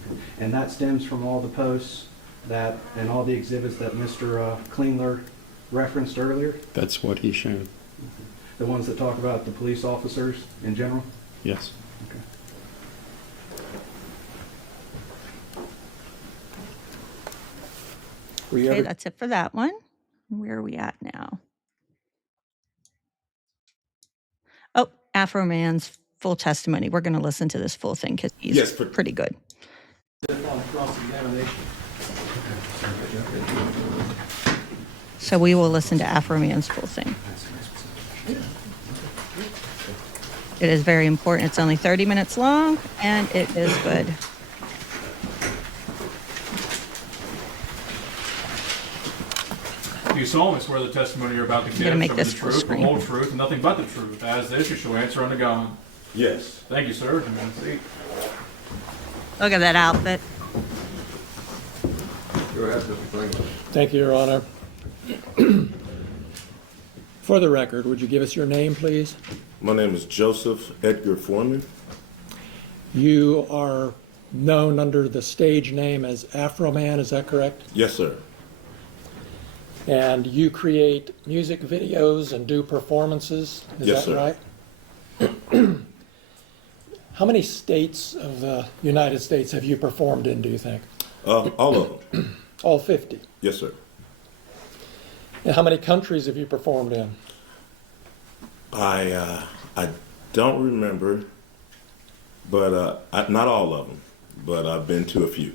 Okay. And that stems from all the posts that and all the exhibits that Mr. Klingler referenced earlier? That's what he showed. The ones that talk about the police officers in general? Yes. Okay. Were you Okay, ever, that's it for that one. Where are we at now? Oh, Afroman's full testimony. We're going to listen to this full thing because he's Yes, but- pretty good. On cross-examination. So we will listen to Afroman's full thing. It is very important. It's only 30 minutes long, and it is good. Do you solemnly swear the testimony you're about to give gonna make shall this be the full truth, the screen. whole truth, and nothing but the truth? As this, you shall answer unto God. Yes. Thank you, sir. You may seat. Look at that outfit. Go ahead, Mr. Klingler. Thank you, Your Honor. For the record, would you give us your name, please? My name is Joseph Edgar Foreman. You are known under the stage name as Afroman, is that correct? Yes, sir. And you create music videos and do performances, is Yes, that sir. right? How many states of the United States have you performed in, do you think? All of them. All 50. Yes, sir. And how many countries have you performed in? I don't remember, but not all of them, but I've been to a few.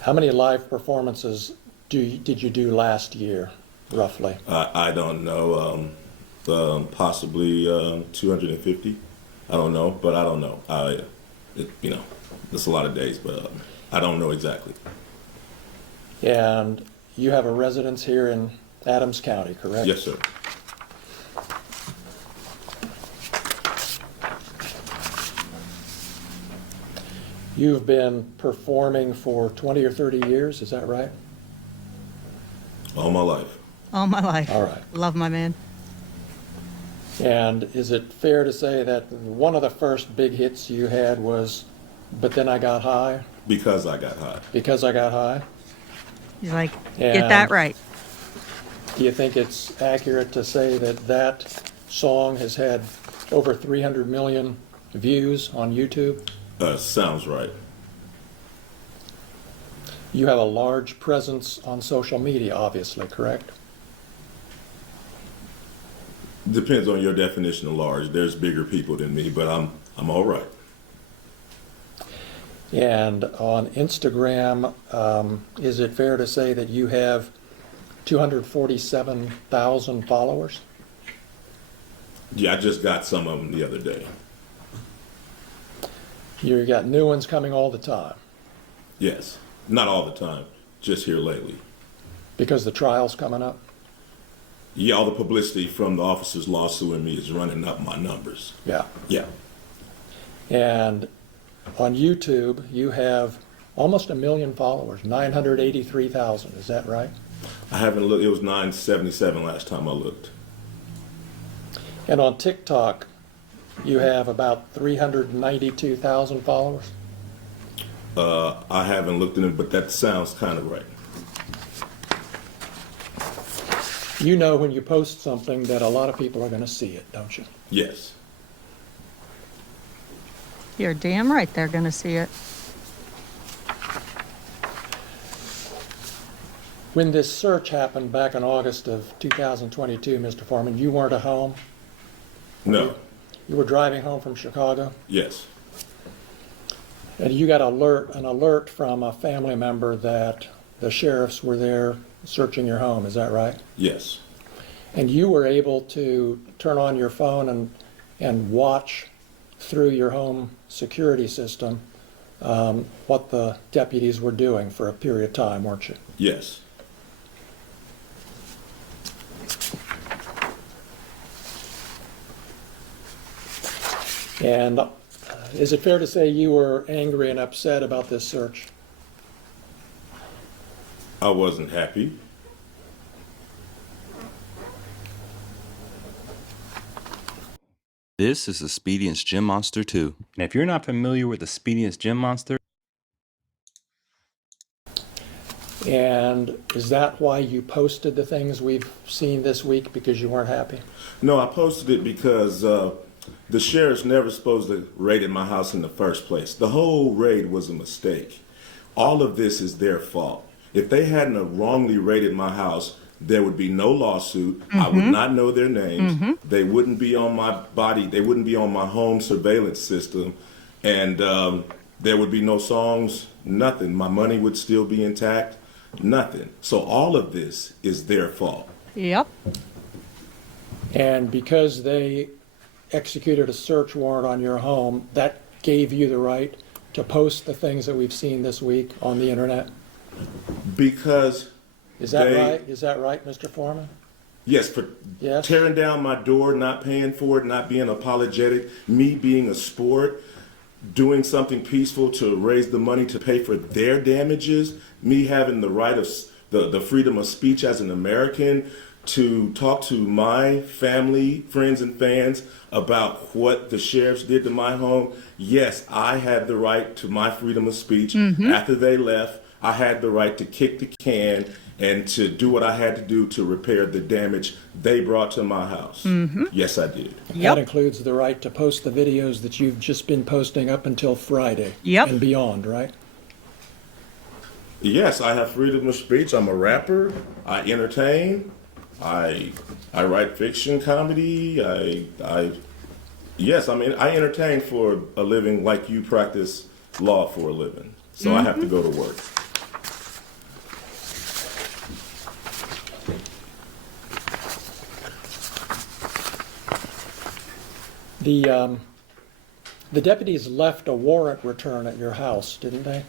How many live performances did you do last year, roughly? I don't know. Possibly 250. I don't know, but I don't know. It's a lot of days, but I don't know exactly. And you have a residence here in Adams County, correct? Yes, sir. You've been performing for 20 or 30 years, is that right? All my life. All my life. All right. Love my man. And is it fair to say that one of the first big hits you had was But Then I Got High? Because I got high. Because I Got High? He's like, get that right. Do you think it's accurate to say that that song has had over 300 million views on YouTube? Sounds right. You have a large presence on social media, obviously, correct? Depends on your definition of large. There's bigger people than me, but I'm all right. And on Instagram, is it fair to say that you have 247,000 followers? Yeah, I just got some of them the other day. You got new ones coming all the time? Yes. Not all the time, just here lately. Because the trial's coming up? Yeah, all the publicity from the officers lawsuing me is running up my numbers. Yeah. Yeah. And on YouTube, you have almost 1 million followers, 983,000, is that right? I haven't looked. It was 977 last time I looked. And on TikTok, you have about 392,000 followers? I haven't looked at it, but that sounds kind of right. You know when you post something that a lot of people are going to see it, don't you? Yes. You're damn right they're going to see it. When this search happened back in August of 2022, Mr. Foreman, you weren't at home? No. You were driving home from Chicago? Yes. And you got an alert from a family member that the sheriffs were there searching your home, is that right? Yes. And you were able to turn on your phone and watch through your home security system what the deputies were doing for a period of time, weren't you? Yes. And is it fair to say you were angry and upset about this search? I wasn't happy. This is Expedience Gym Monster 2. And if you're not familiar with Expedience Gym Monster, and is that why you posted the things we've seen this week, because you weren't happy? No, I posted it because the sheriff's never supposed to raid my house in the first place. The whole raid was a mistake. All of this is their fault. If they hadn't wrongly raided my house, there would be no lawsuit. I would not know their names. They wouldn't be on my body. They wouldn't be on my home surveillance system. And there would be no songs, nothing. My money would still be intact, nothing. So all of this is their fault. Yep. And because they executed a search warrant on your home, that gave you the right to post the things that we've seen this week on the internet? Because Is that right? Is that right, Mr. Foreman? Yes, for tearing down my door, not paying for it, not being apologetic, me being a sport, doing something peaceful to raise the money to pay for their damages, me having the right of the freedom of speech as an American to talk to my family, friends, and fans about what the sheriffs did to my home. Yes, I had the right to my freedom of speech. After they left, I had the right to kick the can and to do what I had to do to repair the damage they brought to my house. Yes, I did. That includes the right to post the videos that you've just been posting up until Friday and beyond, right? Yes, I have freedom of speech. I'm a rapper. I entertain. I write fiction, comedy. Yes, I mean, I entertain for a living like you practice law for a living. So I have to go to work. The deputies left a warrant return at your house, didn't they?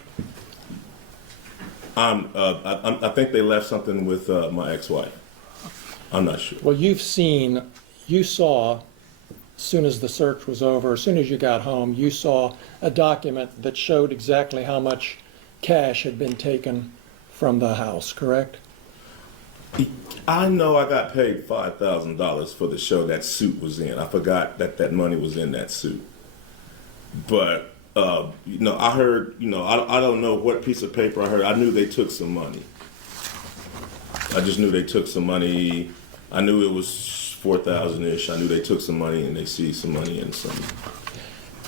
I think they left something with my ex-wife. I'm not sure. Well, you saw, as soon as the search was over, as soon as you got home, you saw a document that showed exactly how much cash had been taken from the house, correct? I know I got paid $5,000 for the show that suit was in. I forgot that money was in that suit. But, I heard, I don't know what piece of paper I heard. I knew they took some money. I just knew they took some money. I knew it was 4,000-ish. I knew they took some money and they seized some money and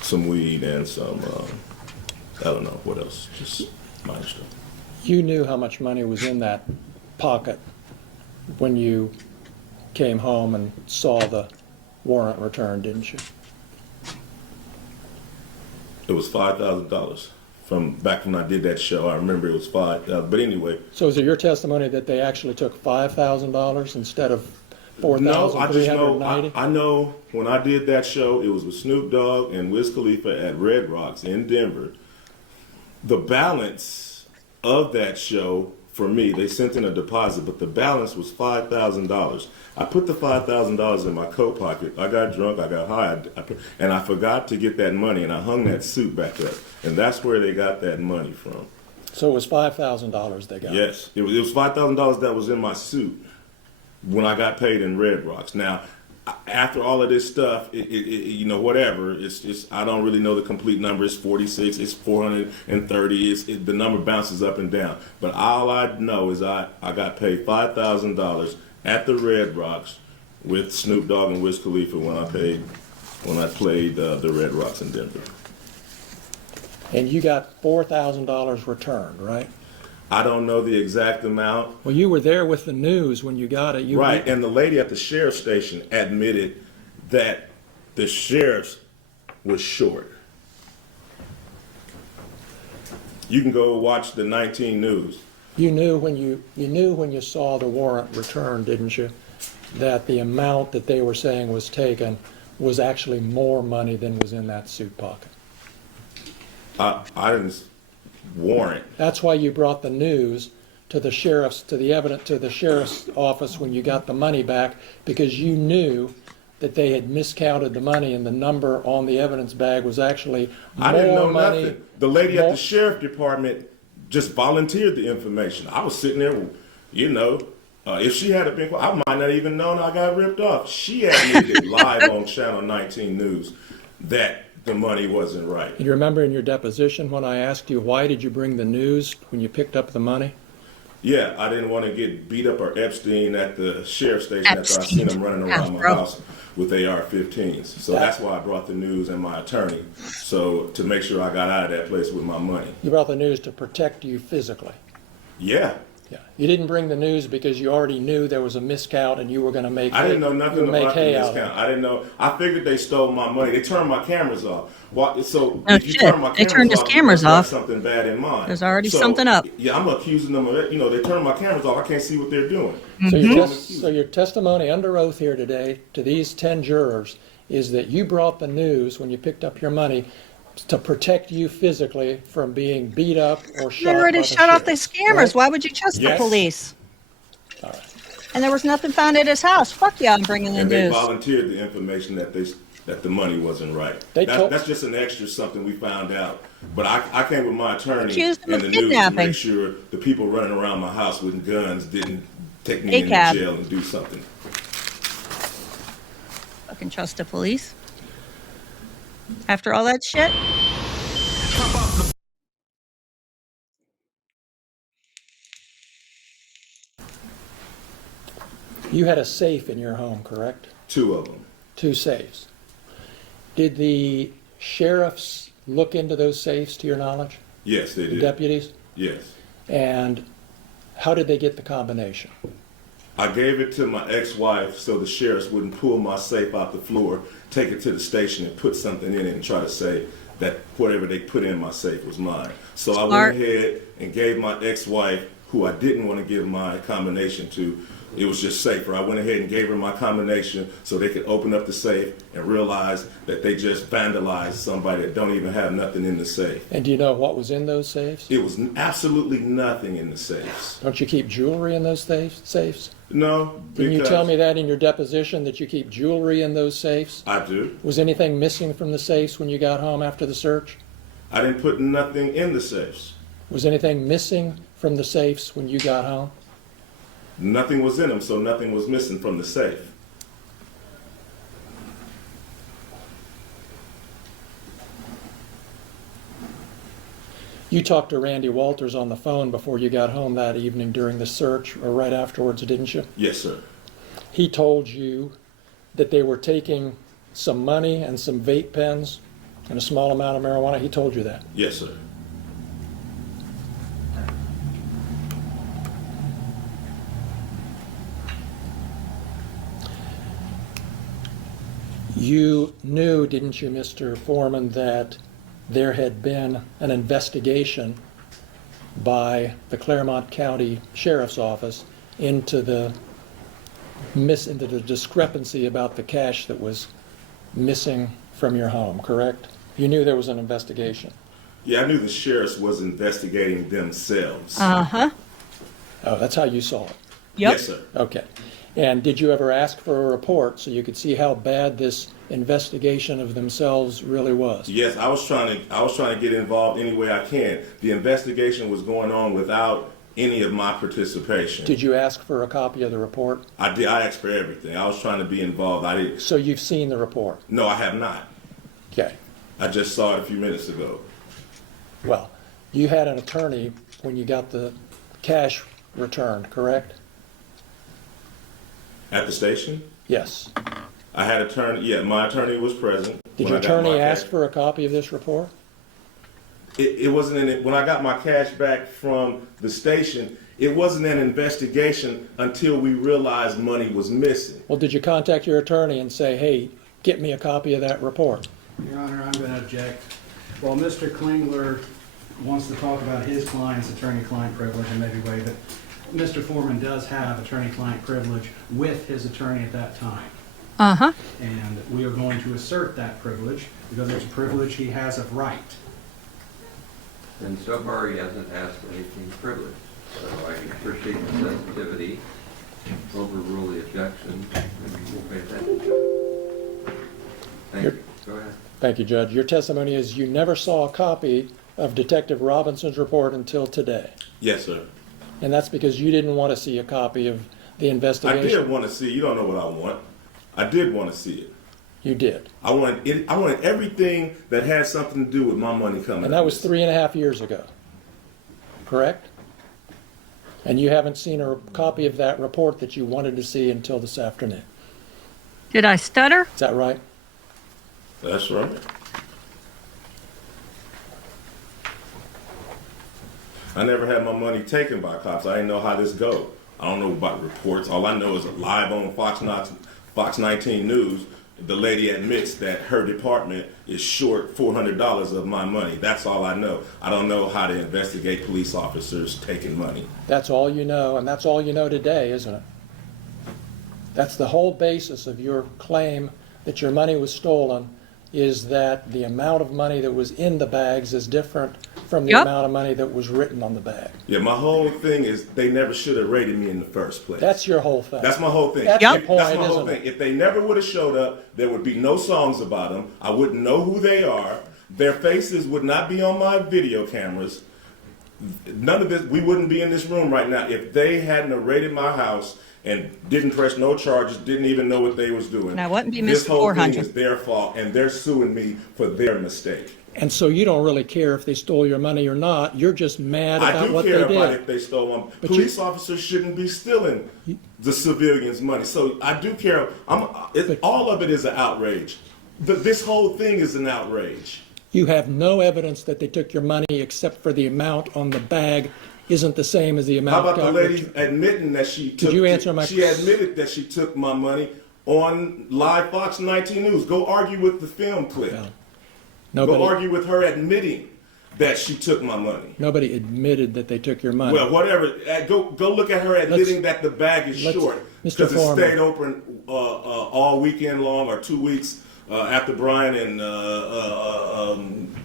some weed and some, I don't know what else, just my stuff. You knew how much money was in that pocket when you came home and saw the warrant return, didn't you? It was $5,000 from back when I did that show. I remember it was $5,000. But anyway. So is it your testimony that they actually took $5,000 instead of $4,390? No, I just know. I know when I did that show, it was with Snoop Dogg and Wiz Khalifa at Red Rocks in Denver. The balance of that show, for me, they sent in a deposit, but the balance was $5,000. I put the $5,000 in my coat pocket. I got drunk, I got high, and I forgot to get that money, and I hung that suit back up. And that's where they got that money from. So it was $5,000 they got? Yes. It was $5,000 that was in my suit when I got paid in Red Rocks. Now, after all of this stuff, whatever, it's I don't really know the complete number. It's 46, it's 430, the number bounces up and down. But all I know is I got paid $5,000 at the Red Rocks with Snoop Dogg and Wiz Khalifa when I played the Red Rocks in Denver. And you got $4,000 returned, right? I don't know the exact amount. Well, you were there with the news when you got it. Right, and the lady at the sheriff's station admitted that the sheriff was short. You can go watch the 19 News. You knew when you saw the warrant returned, didn't you, that the amount that they were saying was taken was actually more money than was in that suit pocket? I didn't warrant. That's why you brought the news to the sheriff's office when you got the money back, because you knew that they had miscounted the money and the number on the evidence bag was actually more money. I didn't know nothing. The lady at the sheriff department just volunteered the information. I was sitting there, if she had been, I might not even known I got ripped off. She admitted live on Channel 19 News that the money wasn't right. You remember in your deposition when I asked you, why did you bring the news when you picked up the money? Yeah, I didn't want to get beat up or Epstein at the sheriff's station after I seen him running around my house with AR-15s. So that's why I brought the news and my attorney, so to make sure I got out of that place with my money. You brought the news to protect you physically? Yeah. Yeah. You didn't bring the news because you already knew there was a miscount and you were going to make. I didn't know nothing about the miscount. I didn't know. I figured they stole my money. They turned my cameras off. So if you turn my cameras they turned his cameras off. Something bad in mind. There's already something up. Yeah, I'm accusing them of it. They turned my cameras off. I can't see what they're doing. So your testimony under oath here today to these 10 jurors is that you brought the news when you picked up your money to protect you physically from being beat up or shot. They already shut off the scammers. Right? Why would you trust the police? All right. And there was nothing found at his house. Fuck yeah, I'm bringing the news. And they volunteered the information that the money wasn't right. That's just an extra something we found out. But I came with my attorney in the news to make sure the people running around my house with guns didn't take me into jail and do something. Fucking trust the police. After all that shit? You had a safe in your home, correct? 2 of them. 2 safes. Did the sheriffs look into those safes, to your knowledge? Yes, they did. The deputies? Yes. And how did they get the combination? I gave it to my ex-wife so the sheriffs wouldn't pull my safe out the floor, take it to the station and put something in it and try to say that whatever they put in my safe was mine. So I went ahead and gave my ex-wife, who I didn't want to give my combination to, It was just safer. I went ahead and gave her my combination so they could open up the safe and realize that they just vandalized somebody that don't even have nothing in the safe. And do you know what was in those safes? It was absolutely nothing in the safes. Don't you keep jewelry in those safes? No. Didn't you tell me that in your deposition, that you keep jewelry in those safes? I do. Was anything missing from the safes when you got home after the search? I didn't put nothing in the safes. Was anything missing from the safes when you got home? Nothing was in them, so nothing was missing from the safe. You talked to Randy Walters on the phone before you got home that evening during the search, or right afterwards, didn't you? Yes, sir. He told you that they were taking some money and some vape pens and a small amount of marijuana. He told you that? Yes, sir. You knew, didn't you, Mr. Foreman, that there had been an investigation by the Claremont County Sheriff's Office into the discrepancy about the cash that was missing from your home, correct? You knew there was an investigation. Yeah, I knew the sheriffs was investigating themselves. Uh-huh. Oh, that's how you saw it? Yep. Yes, sir. Okay. And did you ever ask for a report so you could see how bad this investigation of themselves really was? Yes, I was trying to get involved any way I can. The investigation was going on without any of my participation. Did you ask for a copy of the report? I did. I asked for everything. I was trying to be involved. I didn't. So you've seen the report? No, I have not. Okay. I just saw it a few minutes ago. Well, you had an attorney when you got the cash returned, correct? At the station? Yes. I had attorney. Yeah, my attorney was present. Did your attorney ask for a copy of this report? It wasn't in it. When I got my cash back from the station, it wasn't an investigation until we realized money was missing. Well, did you contact your attorney and say, hey, get me a copy of that report? Your Honor, I'm going to object. While Mr. Klingler wants to talk about his client's attorney-client privilege and maybe waive it, Mr. Foreman does have attorney-client privilege with his attorney at that time. Uh-huh. And we are going to assert that privilege because it's a privilege he has of right. And so far he hasn't asked anything privileged. So I appreciate the sensitivity, overrule the objection, and we'll pay attention to it. Thank you. Go ahead. Thank you, Judge. Your testimony is you never saw a copy of Detective Robinson's report until today. Yes, sir. And that's because you didn't want to see a copy of the investigation? I did want to see it. You don't know what I want. I did want to see it. You did? I wanted everything that had something to do with my money coming. And that was 3.5 years ago, correct? And you haven't seen a copy of that report that you wanted to see until this afternoon. Did I stutter? Is that right? That's right. I never had my money taken by cops. I didn't know how this go. I don't know about reports. All I know is live on Fox 19 News, the lady admits that her department is short $400 of my money. That's all I know. I don't know how to investigate police officers taking money. That's all you know, and that's all you know today, isn't it? That's the whole basis of your claim that your money was stolen, is that the amount of money that was in the bags is different from the amount of money that was written on the bag. Yeah, my whole thing is they never should have raided me in the first place. That's your whole thing. That's my whole thing. That's the point, That's my whole isn't thing. it? If they never would have showed up, there would be no songs about them. I wouldn't know who they are. Their faces would not be on my video cameras. None of this, we wouldn't be in this room right now if they hadn't raided my house and didn't press no charges, didn't even know what they was doing. And I wouldn't be This Mr. whole 400. thing is their fault, and they're suing me for their mistake. And so you don't really care if they stole your money or not. You're just mad about what they did. I do care about if they stole one. But police officers shouldn't be stealing the civilians' money. So I do care. All of it is an outrage. This whole thing is an outrage. You have no evidence that they took your money except for the amount on the bag isn't the same as the amount. How about the lady admitting that she took? Did you answer my? She admitted that she took my money on live Fox 19 News. Go argue with the film clip. Nobody. Go argue with her admitting. that she took my money. Nobody admitted that they took your money. Well, whatever. Go look at her admitting that the bag is short Mr. because it Foreman. stayed open all weekend long or 2 weeks after Brian and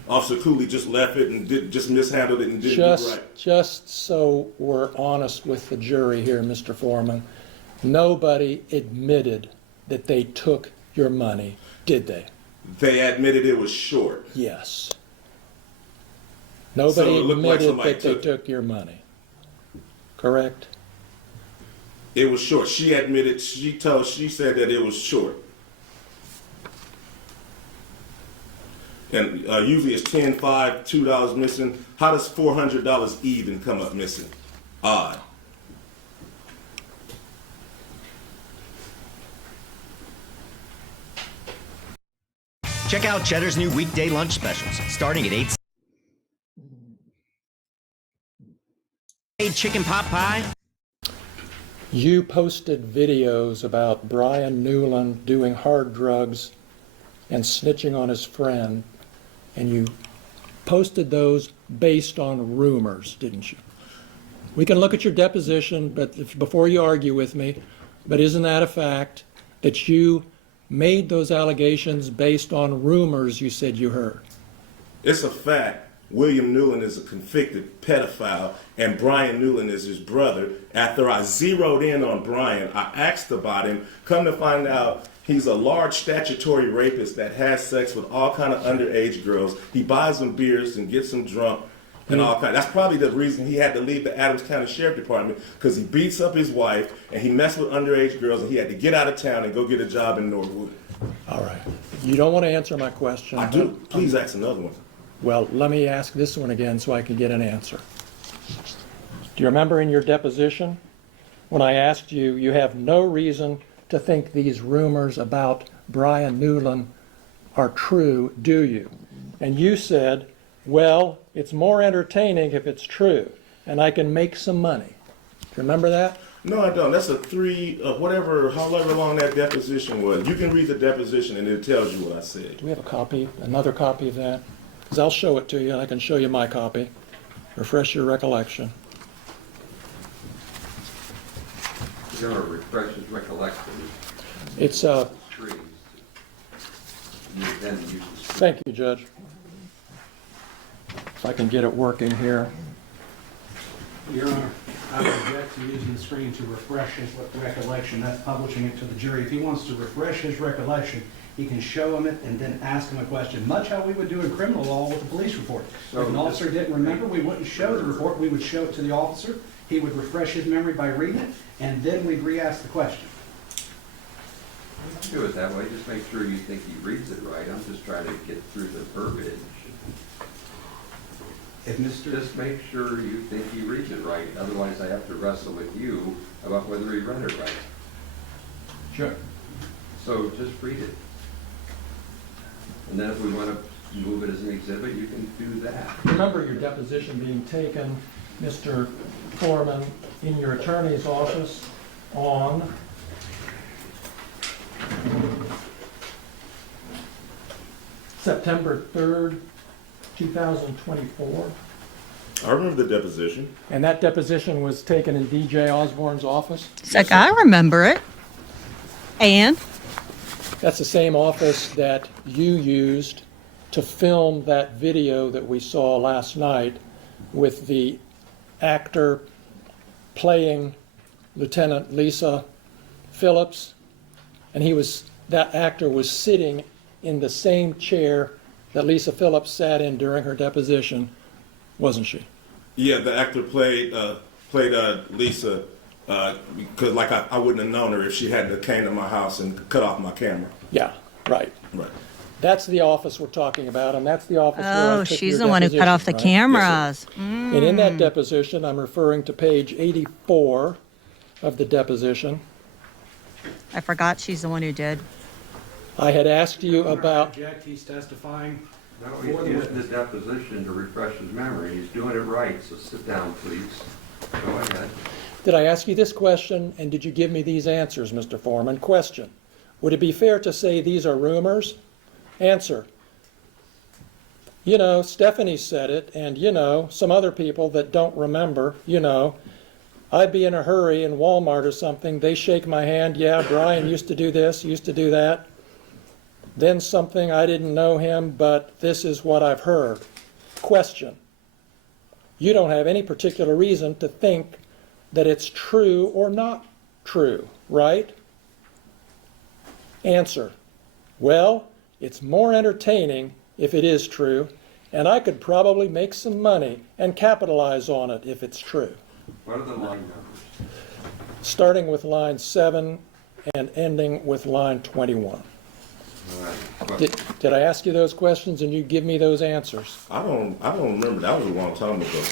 Officer Cooley just left it and just mishandled it and didn't do right. Just so we're honest with the jury here, Mr. Foreman, nobody admitted that they took your money, did they? They admitted it was short. Yes. Nobody So it looked like admitted somebody that they took it. took your money. Correct? It was short. She admitted. She said that it was short. And usually it's $10, $5, $2 missing. How does $400 even come up missing? Odd. Check out Cheddar's new weekday lunch specials, starting at 8. Chicken pot pie. You posted videos about Brian Newland doing hard drugs and snitching on his friend, and you posted those based on rumors, didn't you? We can look at your deposition, but before you argue with me, but isn't that a fact that you made those allegations based on rumors you said you heard? It's a fact. William Newland is a convicted pedophile, and Brian Newland is his brother. After I zeroed in on Brian, I asked about him. Come to find out, he's a large statutory rapist that has sex with all kind of underage girls. He buys them beers and gets them drunk and all kind. That's probably the reason he had to leave the Adams County Sheriff Department, because he beats up his wife and he messed with underage girls, and he had to get out of town and go get a job in Norwood. All right. You don't want to answer my question. I do. Please ask another one. Well, let me ask this one again so I can get an answer. Do you remember in your deposition when I asked you, you have no reason to think these rumors about Brian Newland are true, do you? And you said, well, it's more entertaining if it's true, and I can make some money. Do you remember that? No, I don't. That's a however long that deposition was. You can read the deposition and it tells you what I said. Do we have a copy, another copy of that? Because I'll show it to you, and I can show you my copy. Refresh your recollection. You're going to refresh his recollection. It's Trees. You then use the Thank you, Judge. If I can get it working here. Your Honor, I would object to using the screen to refresh his recollection. That's publishing it to the jury. If he wants to refresh his recollection, he can show him it and then ask him a question, much how we would do in criminal law with a police report. So if an officer didn't remember, we wouldn't show the report. We would show it to the officer. He would refresh his memory by reading it, and then we'd re-ask the question. do it that way. Just make sure you think he reads it right. I'm just trying to get through the verbiage. Just make sure you think he reads it right. Otherwise, I have to wrestle with you about whether he read it right. Sure. So just read it. And then if we want to move it as an exhibit, you can do that. Remember your deposition being taken, Mr. Foreman, in your attorney's office on September 3rd, 2024. I remember the deposition. And that deposition was taken in DJ Osborne's office? It's like, I remember it. And? That's the same office that you used to film that video that we saw last night with the actor playing Lieutenant Lisa Phillips. And that actor was sitting in the same chair that Lisa Phillips sat in during her deposition, wasn't she? Yeah, the actor played Lisa because I wouldn't have known her if she hadn't came to my house and cut off my camera. Yeah, right. Right. That's the office we're talking about, and that's the office where I Oh, took she's your the one who cut deposition, off the right? cameras. And in that deposition, I'm referring to page 84 of the deposition. I forgot she's the one who did. I had asked you about... Object, he's testifying. No, he's using the deposition to refresh his memory. He's doing it right, so sit down, please. Go ahead. Did I ask you this question, and did you give me these answers, Mr. Foreman? Question. Would it be fair to say these are rumors? Answer. Stephanie said it, and, some other people that don't remember, I'd be in a hurry in Walmart or something. They shake my hand. Yeah, Brian used to do this, used to do that. Then something, I didn't know him, but this is what I've heard. Question. You don't have any particular reason to think that it's true or not true, right? Answer. Well, it's more entertaining if it is true, and I could probably make some money and capitalize on it if it's true. What are the line numbers? Starting with line 7 and ending with line 21. Did I ask you those questions and you give me those answers? I don't remember. That was a long time ago.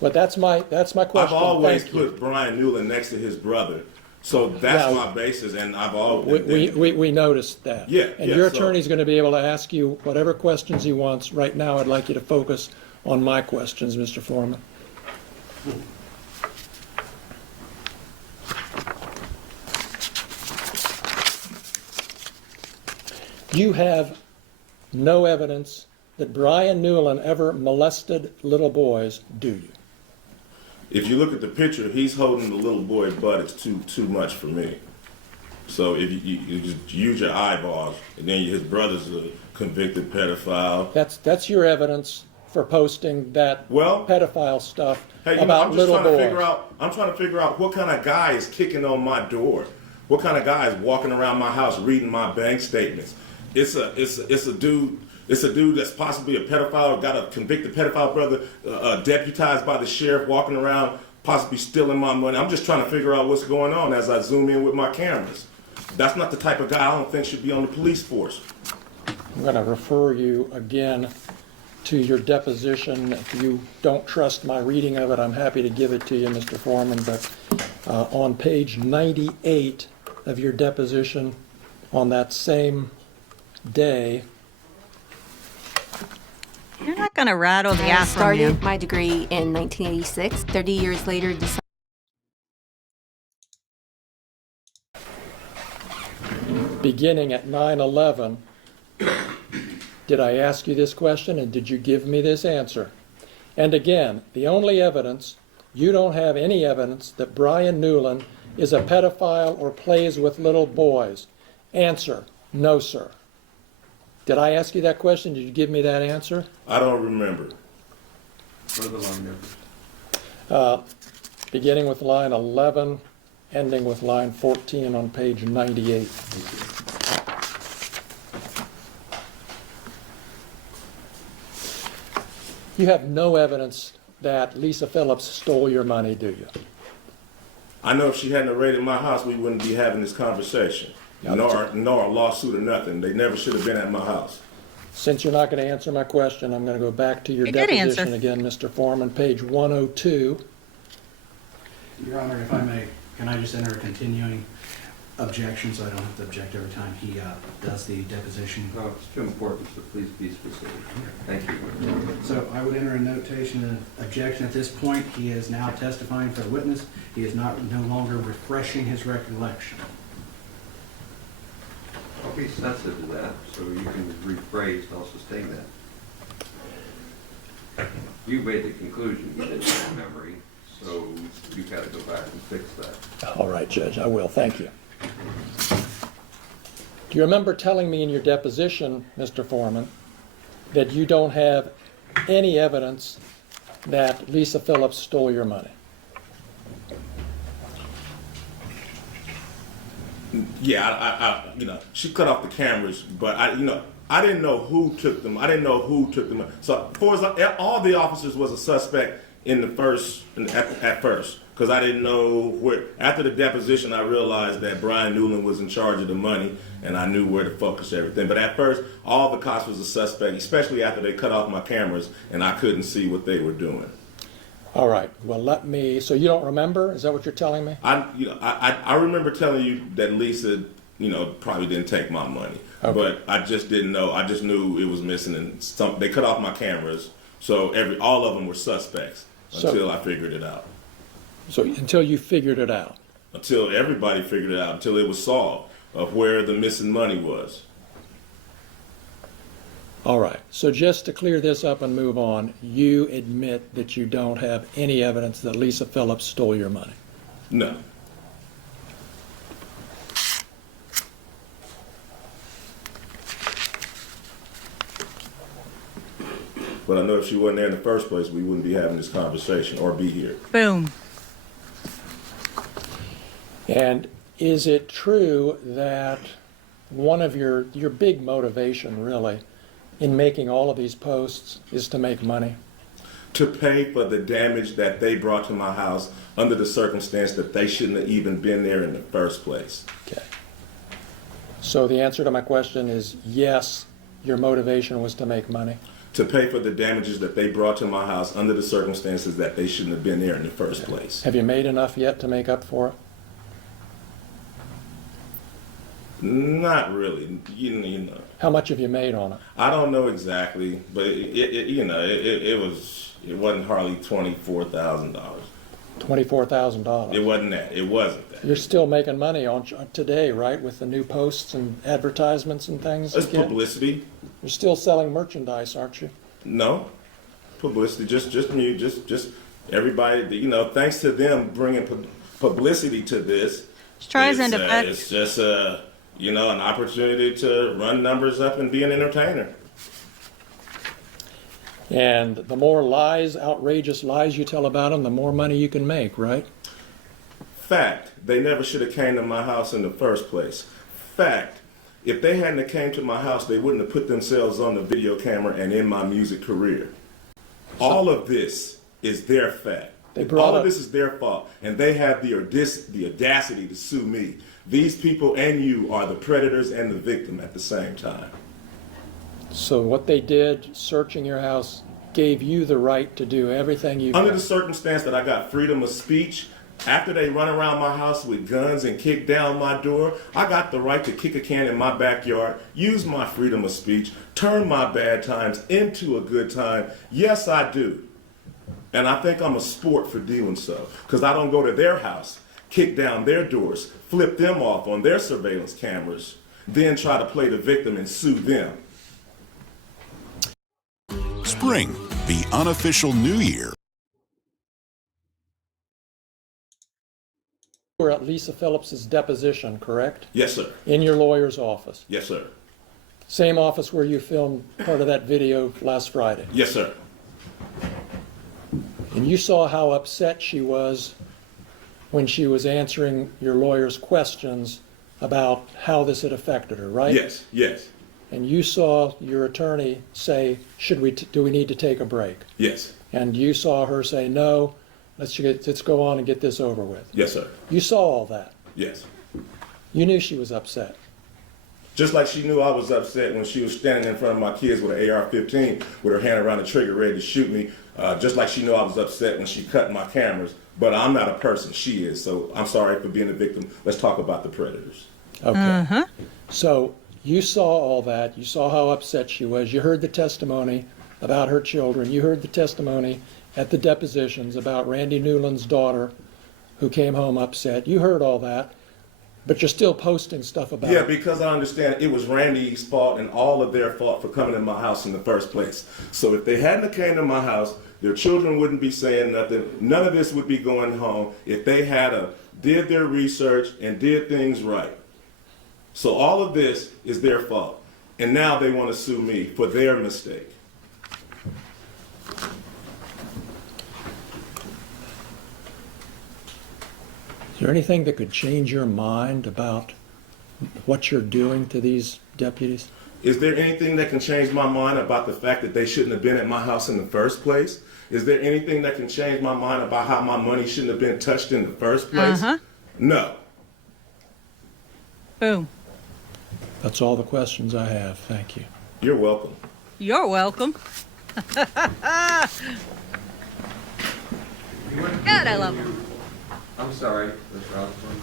But that's my question. I've always put Brian Newland next to his brother, so that's my basis. And I've always we noticed that. Yeah. And your attorney's going to be able to ask you whatever questions he wants. Right now, I'd like you to focus on my questions, Mr. Foreman. You have no evidence that Brian Newland ever molested little boys, do you? If you look at the picture, he's holding the little boy butt. It's too much for me. So if you just use your eyeballs, and then his brother's a convicted pedophile. That's your evidence for posting that pedophile stuff about little boys. I'm trying to figure out what kind of guy is kicking on my door. What kind of guy is walking around my house reading my bank statements? It's a dude that's possibly a pedophile, got a convicted pedophile brother, deputized by the sheriff, walking around possibly stealing my money. I'm just trying to figure out what's going on as I zoom in with my cameras. That's not the type of guy I don't think should be on the police force. I'm going to refer you again to your deposition. If you don't trust my reading of it, I'm happy to give it to you, Mr. Foreman. But on page 98 of your deposition, on that same day. You're not going to rattle the I Afroman. started my degree in 1986. 30 years later, decided. Beginning at 9/11, did I ask you this question and did you give me this answer? And again, the only evidence, you don't have any evidence that Brian Newland is a pedophile or plays with little boys. Answer, no, sir. Did I ask you that question? Did you give me that answer? I don't remember. What are the line numbers? Beginning with line 11, ending with line 14 on page 98. You have no evidence that Lisa Phillips stole your money, do you? I know if she hadn't raided my house, we wouldn't be having this conversation. Nor a lawsuit or nothing. They never should have been at my house. Since you're not going to answer my question, I'm going to go back to your Good deposition answer. again, Mr. Foreman, page 102. Your Honor, if I may, can I just enter a continuing objection so I don't have to object every time he does the deposition? No, it's too important, so please be specific. Thank you. So I would enter a notation of objection at this point. He is now testifying for a witness. He is no longer refreshing his recollection. I'll be sensitive to that, so you can rephrase, I'll sustain that. You made the conclusion you didn't have memory, so you've got to go back and fix that. All right, Judge, I will. Thank you. Do you remember telling me in your deposition, Mr. Foreman, that you don't have any evidence that Lisa Phillips stole your money? Yeah, she cut off the cameras, but I didn't know who took them. So, for all the officers was a suspect at first, because I didn't know where. After the deposition, I realized that Brian Newland was in charge of the money, and I knew where to focus everything. But at first, all the cops was a suspect, especially after they cut off my cameras, and I couldn't see what they were doing. All right. Well, so you don't remember? Is that what you're telling me? I remember telling you that Lisa, probably didn't take my money, but I just didn't know. I just knew it was missing, and they cut off my cameras, so all of them were suspects until I figured it out. So until you figured it out? Until everybody figured it out, until it was solved of where the missing money was. All right, so just to clear this up and move on, you admit that you don't have any evidence that Lisa Phillips stole your money? No. But I know if she wasn't there in the first place, we wouldn't be having this conversation or be here. Boom. And is it true that one of your big motivation, really, in making all of these posts is to make money? To pay for the damage that they brought to my house under the circumstance that they shouldn't have even been there in the first place. Okay. So the answer to my question is yes, your motivation was to make money? To pay for the damages that they brought to my house under the circumstances that they shouldn't have been there in the first place. Have you made enough yet to make up for it? Not really, you know. How much have you made on it? I don't know exactly, but it wasn't hardly $24,000. $24,000. It wasn't that. It wasn't that. You're still making money on today, right? With the new posts and advertisements and things. It's publicity. You're still selling merchandise, aren't you? No, publicity. Just me. Just everybody. You know, thanks to them bringing publicity to this. It's just you know, an opportunity to run numbers up and be an entertainer. And the more lies, outrageous lies you tell about them, the more money you can make, right? Fact, they never should have came to my house in the first place. Fact, if they hadn't have came to my house, they wouldn't have put themselves on the video camera and in my music career. All of this is their fact. All of this is their fault, and they have the audacity to sue me. These people and you are the predators and the victim at the same time. So what they did, searching your house, gave you the right to do everything you Under the circumstance that I got freedom of speech, after they run around my house with guns and kick down my door, I got the right to kick a can in my backyard, use my freedom of speech, turn my bad times into a good time. Yes, I do. And I think I'm a sport for doing so, because I don't go to their house, kick down their doors, flip them off on their surveillance cameras, then try to play the victim and sue them. Spring, the unofficial new year. You were at Lisa Phillips's deposition, correct? Yes, sir. In your lawyer's office? Yes, sir. Same office where you filmed part of that video last Friday? Yes, sir. And you saw how upset she was when she was answering your lawyer's questions about how this had affected her, right? Yes, yes. And you saw your attorney say, do we need to take a break? Yes. And you saw her say, no, let's go on and get this over with. Yes, sir. You saw all that. Yes. You knew she was upset. Just like she knew I was upset when she was standing in front of my kids with an AR-15 with her hand around the trigger ready to shoot me. Just like she knew I was upset when she cut my cameras. But I'm not a person, she is. So I'm sorry for being a victim. Let's talk about the predators. Okay. So you saw all that. You saw how upset she was. You heard the testimony about her children. You heard the testimony at the depositions about Randy Newland's daughter who came home upset. You heard all that. But you're still posting stuff about it. Yeah, because I understand it was Randy's fault and all of their fault for coming in my house in the first place. So if they hadn't came to my house, their children wouldn't be saying nothing. None of this would be going home if they did their research and did things right. So all of this is their fault. And now they want to sue me for their mistake. Is there anything that could change your mind about what you're doing to these deputies? Is there anything that can change my mind about the fact that they shouldn't have been at my house in the first place? Is there anything that can change my mind about how my money shouldn't have been touched in the first place? No. Boom. That's all the questions I have. Thank you. You're welcome. You're welcome. God, I love him. I'm sorry, Mr. Osborne.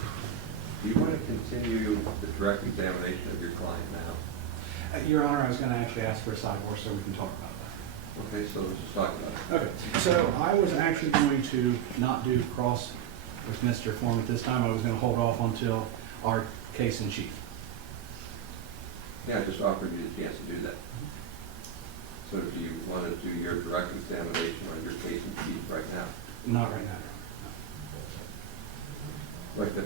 Do you want to continue the direct examination of your client now? Your Honor, I was going to actually ask for a sidebar so we can talk about that. Okay, so let's just talk about it. Okay, so I was actually going to not do cross with Mr. Foreman this time. I was going to hold off until our case in chief. Yeah, I just offered you the chance to do that. So do you want to do your direct examination on your case in chief right now? Not right now. Like the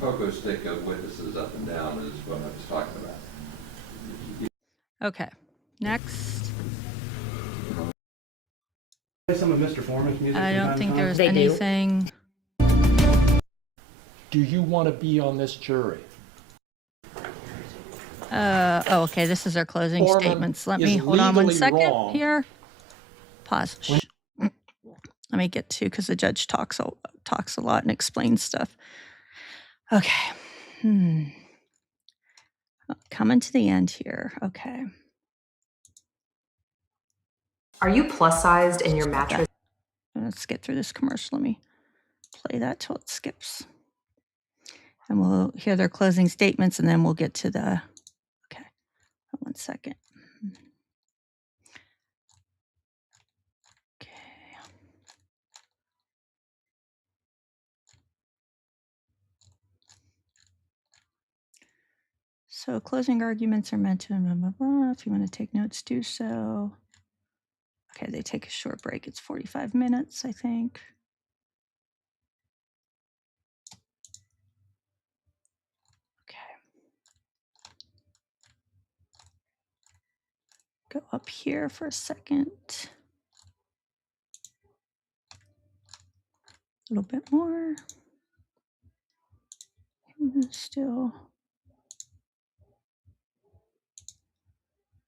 pogo stick of witnesses up and down is what I was talking about. Okay, next. Play some of Mr. Foreman's music. I from don't time think to there's time? anything. Do you want to be on this jury? Oh, okay, this is our closing Foreman statements. Let is me hold on one legally second wrong. here. Pause. Shh. Let me get to, because the judge talks a lot and explains stuff. Okay. Coming to the end here. Okay. Are you plus sized in your mattress? Let's get through this commercial. Let me play that till it skips. And we'll hear their closing statements and then we'll get to the, okay, 1 second. Okay. So closing arguments are meant to, blah, blah, blah. If you want to take notes, do so. Okay, they take a short break. It's 45 minutes, I think. Go up here for a second. A little bit more. Still.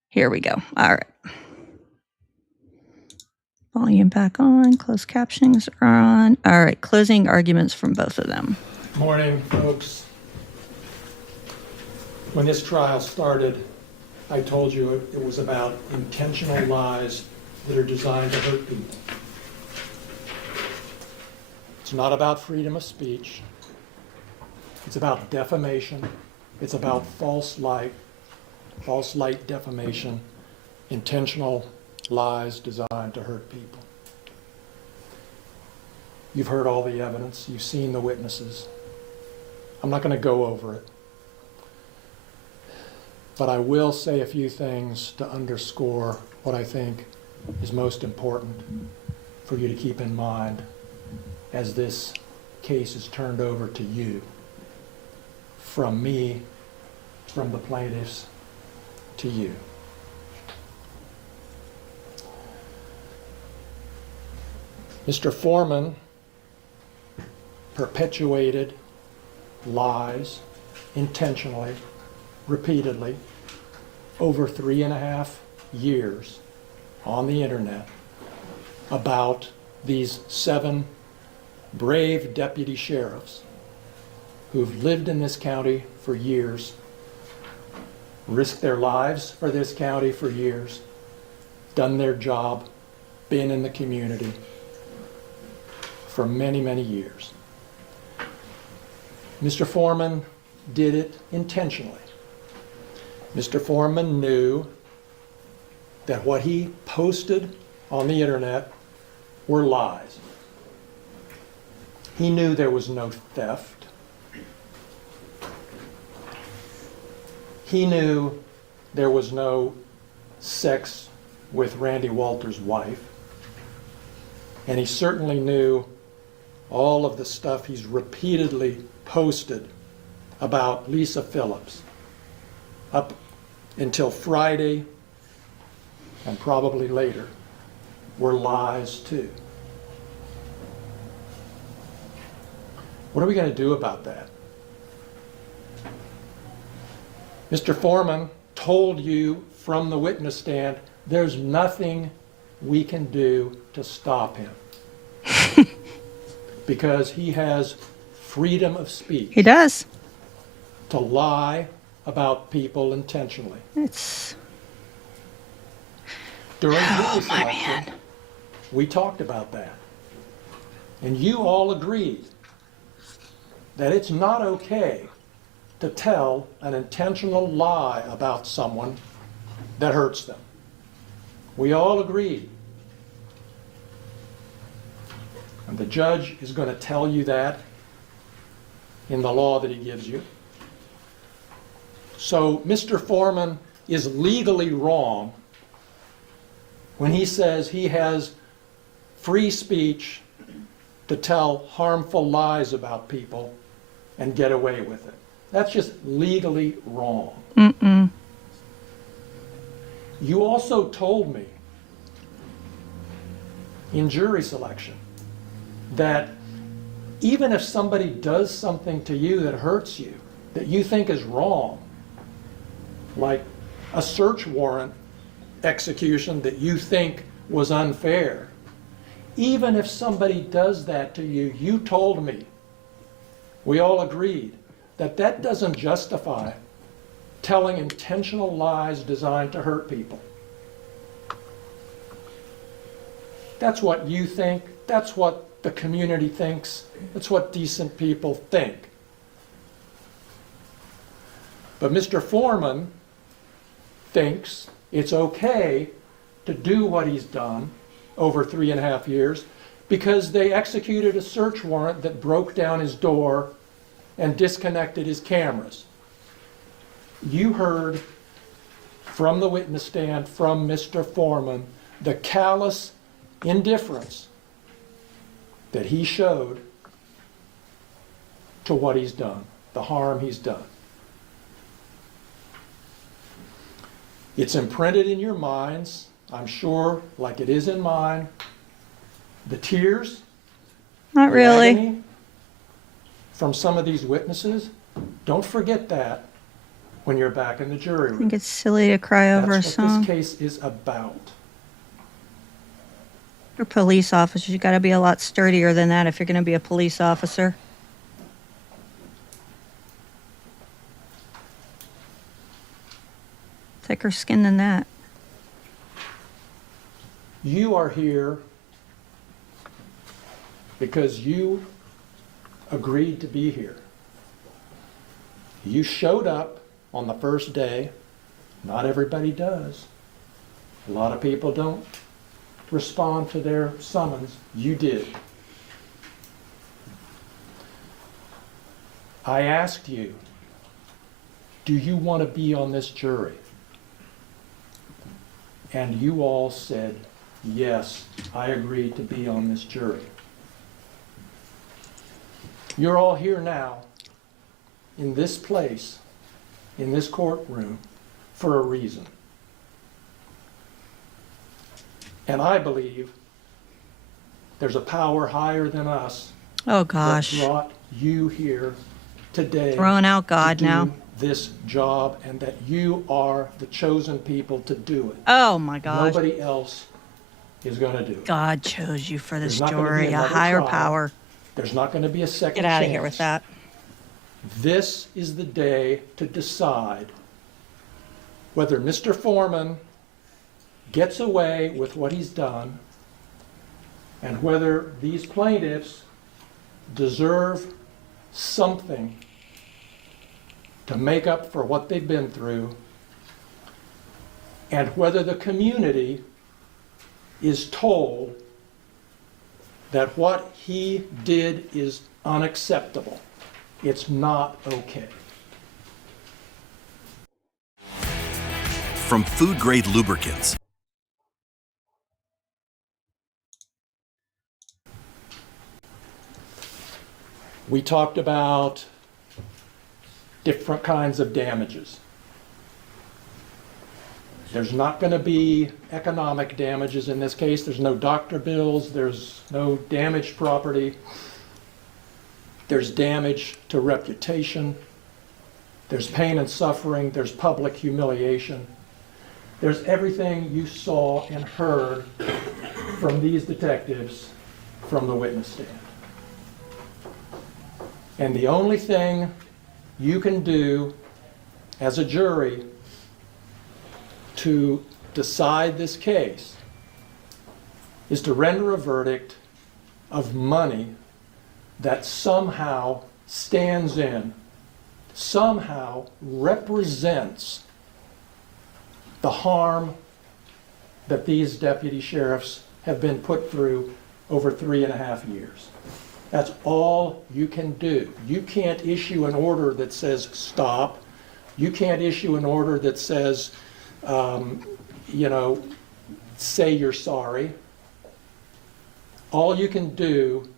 Here we go. All right. Volume back on. Closed captionings are on. All right. Closing arguments from both of them. Morning, folks. When this trial started, I told you it was about intentional lies that are designed to hurt people. It's not about freedom of speech. It's about defamation. It's about false light defamation, intentional lies designed to hurt people. You've heard all the evidence. You've seen the witnesses. I'm not going to go over it. But I will say a few things to underscore what I think is most important for you to keep in mind as this case is turned over to you. From me, from the plaintiffs, to you. Mr. Foreman perpetuated lies intentionally, repeatedly, over 3.5 years on the internet about these 7 brave deputy sheriffs who've lived in this county for years, risked their lives for this county for years, done their job, been in the community for many, many years. Mr. Foreman did it intentionally. Mr. Foreman knew that what he posted on the internet were lies. He knew there was no theft. He knew there was no sex with Randy Walters' wife. And he certainly knew all of the stuff he's repeatedly posted about Lisa Phillips up until Friday and probably later were lies too. What are we going to do about that? Mr. Foreman told you from the witness stand, there's nothing we can do to stop him. Because he has freedom of speech. He does. To lie about people intentionally. It's... During jury selection, we talked about that. And you all agreed that it's not okay to tell an intentional lie about someone that hurts them. We all agreed. And the judge is going to tell you that in the law that he gives you. So Mr. Foreman is legally wrong when he says he has free speech to tell harmful lies about people and get away with it. That's just legally wrong. Mm-mm. You also told me in jury selection that even if somebody does something to you that hurts you, that you think is wrong, like a search warrant execution that you think was unfair, even if somebody does that to you, you told me, we all agreed, that that doesn't justify telling intentional lies designed to hurt people. That's what you think. That's what the community thinks. That's what decent people think. But Mr. Foreman thinks it's okay to do what he's done over 3.5 years because they executed a search warrant that broke down his door and disconnected his cameras. You heard from the witness stand from Mr. Foreman the callous indifference that he showed to what he's done, the harm he's done. It's imprinted in your minds, I'm sure, like it is in mine. The tears, Not the really. agony from some of these witnesses, don't forget that when you're back in the jury I room. think it's silly to cry over a That's what song. this case is about. You're police officers. You got to be a lot sturdier than that if you're going to be a police officer. Thicker skin than that. You are here because you agreed to be here. You showed up on the first day. Not everybody does. A lot of people don't respond to their summons. You did. I asked you, do you want to be on this jury? And you all said, yes, I agreed to be on this jury. You're all here now, in this place, in this courtroom, for a reason. And I believe there's a power higher than us Oh, gosh. that brought you here today. Throwing out God to do now. this job, and that you are the chosen people to do it. Oh, my gosh. Nobody else is going to do it. God chose you for this There's not gonna be jury, a another higher trial. power. There's not going to be a second Get out of chance. here with that. This is the day to decide whether Mr. Foreman gets away with what he's done and whether these plaintiffs deserve something to make up for what they've been through, and whether the community is told that what he did is unacceptable. It's not okay. From food-grade lubricants We talked about different kinds of damages. There's not going to be economic damages in this case. There's no doctor bills. There's no damaged property. There's damage to reputation. There's pain and suffering. There's public humiliation. There's everything you saw and heard from these detectives from the witness stand. And the only thing you can do as a jury to decide this case is to render a verdict of money that somehow stands in, somehow represents the harm that these deputy sheriffs have been put through over 3.5 years. That's all you can do. You can't issue an order that says stop. You can't issue an order that says, say you're sorry. All you can do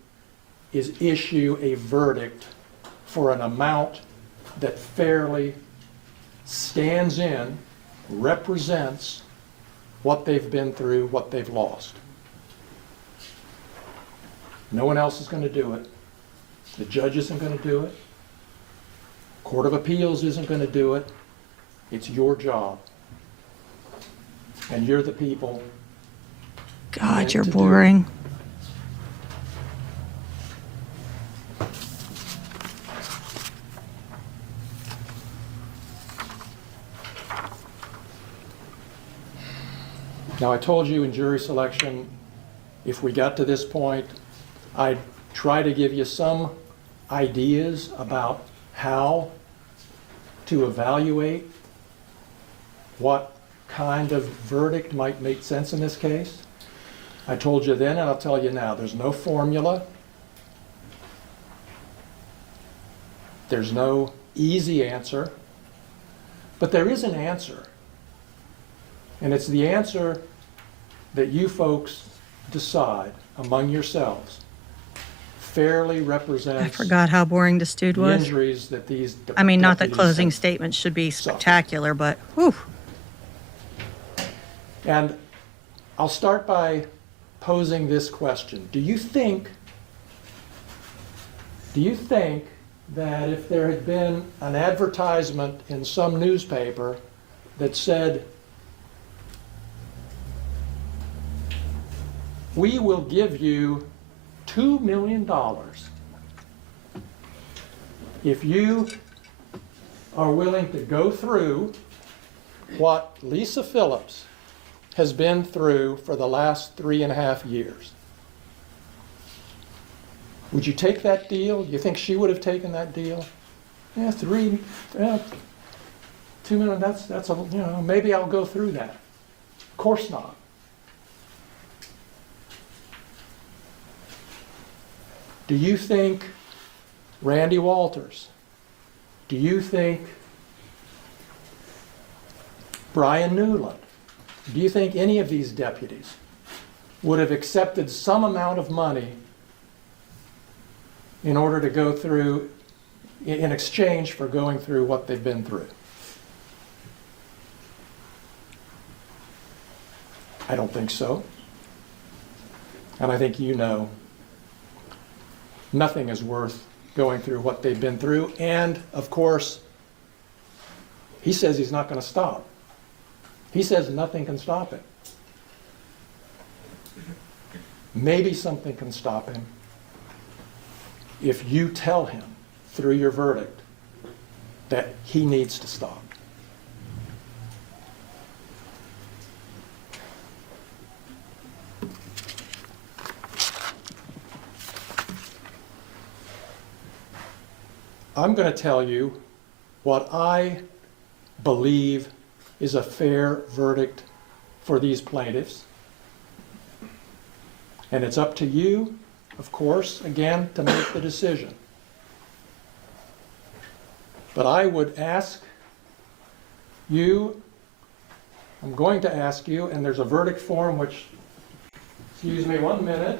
is issue a verdict for an amount that fairly stands in, represents what they've been through, what they've lost. No one else is going to do it. The judge isn't going to do it. Court of Appeals isn't going to do it. It's your job. And you're the people. God, you're boring. Now, I told you in jury selection, if we got to this point, I'd try to give you some ideas about how to evaluate what kind of verdict might make sense in this case. I told you then, and I'll tell you now, there's no formula. There's no easy answer, but there is an answer. And it's the answer that you folks decide among yourselves fairly represents I forgot how boring this dude the was. injuries that these I mean, not that deputies closing have statements should be suffered. spectacular, but whew. And I'll start by posing this question. Do you think that if there had been an advertisement in some newspaper that said, we will give you $2 million if you are willing to go through what Lisa Phillips has been through for the last 3.5 years? Would you take that deal? You think she would have taken that deal? Yeah, $2 million, that's a, you know, maybe I'll go through that. Of course not. Do you think Randy Walters, do you think Brian Newland, do you think any of these deputies would have accepted some amount of money in order to go through, in exchange for going through what they've been through? I don't think so. And I think you know nothing is worth going through what they've been through. And, of course, he says he's not going to stop. He says nothing can stop him. Maybe something can stop him if you tell him through your verdict that he needs to stop. I'm going to tell you what I believe is a fair verdict for these plaintiffs. And it's up to you, of course, again, to make the decision. But I would ask you, I'm going to ask you, and there's a verdict form which, excuse me 1 minute.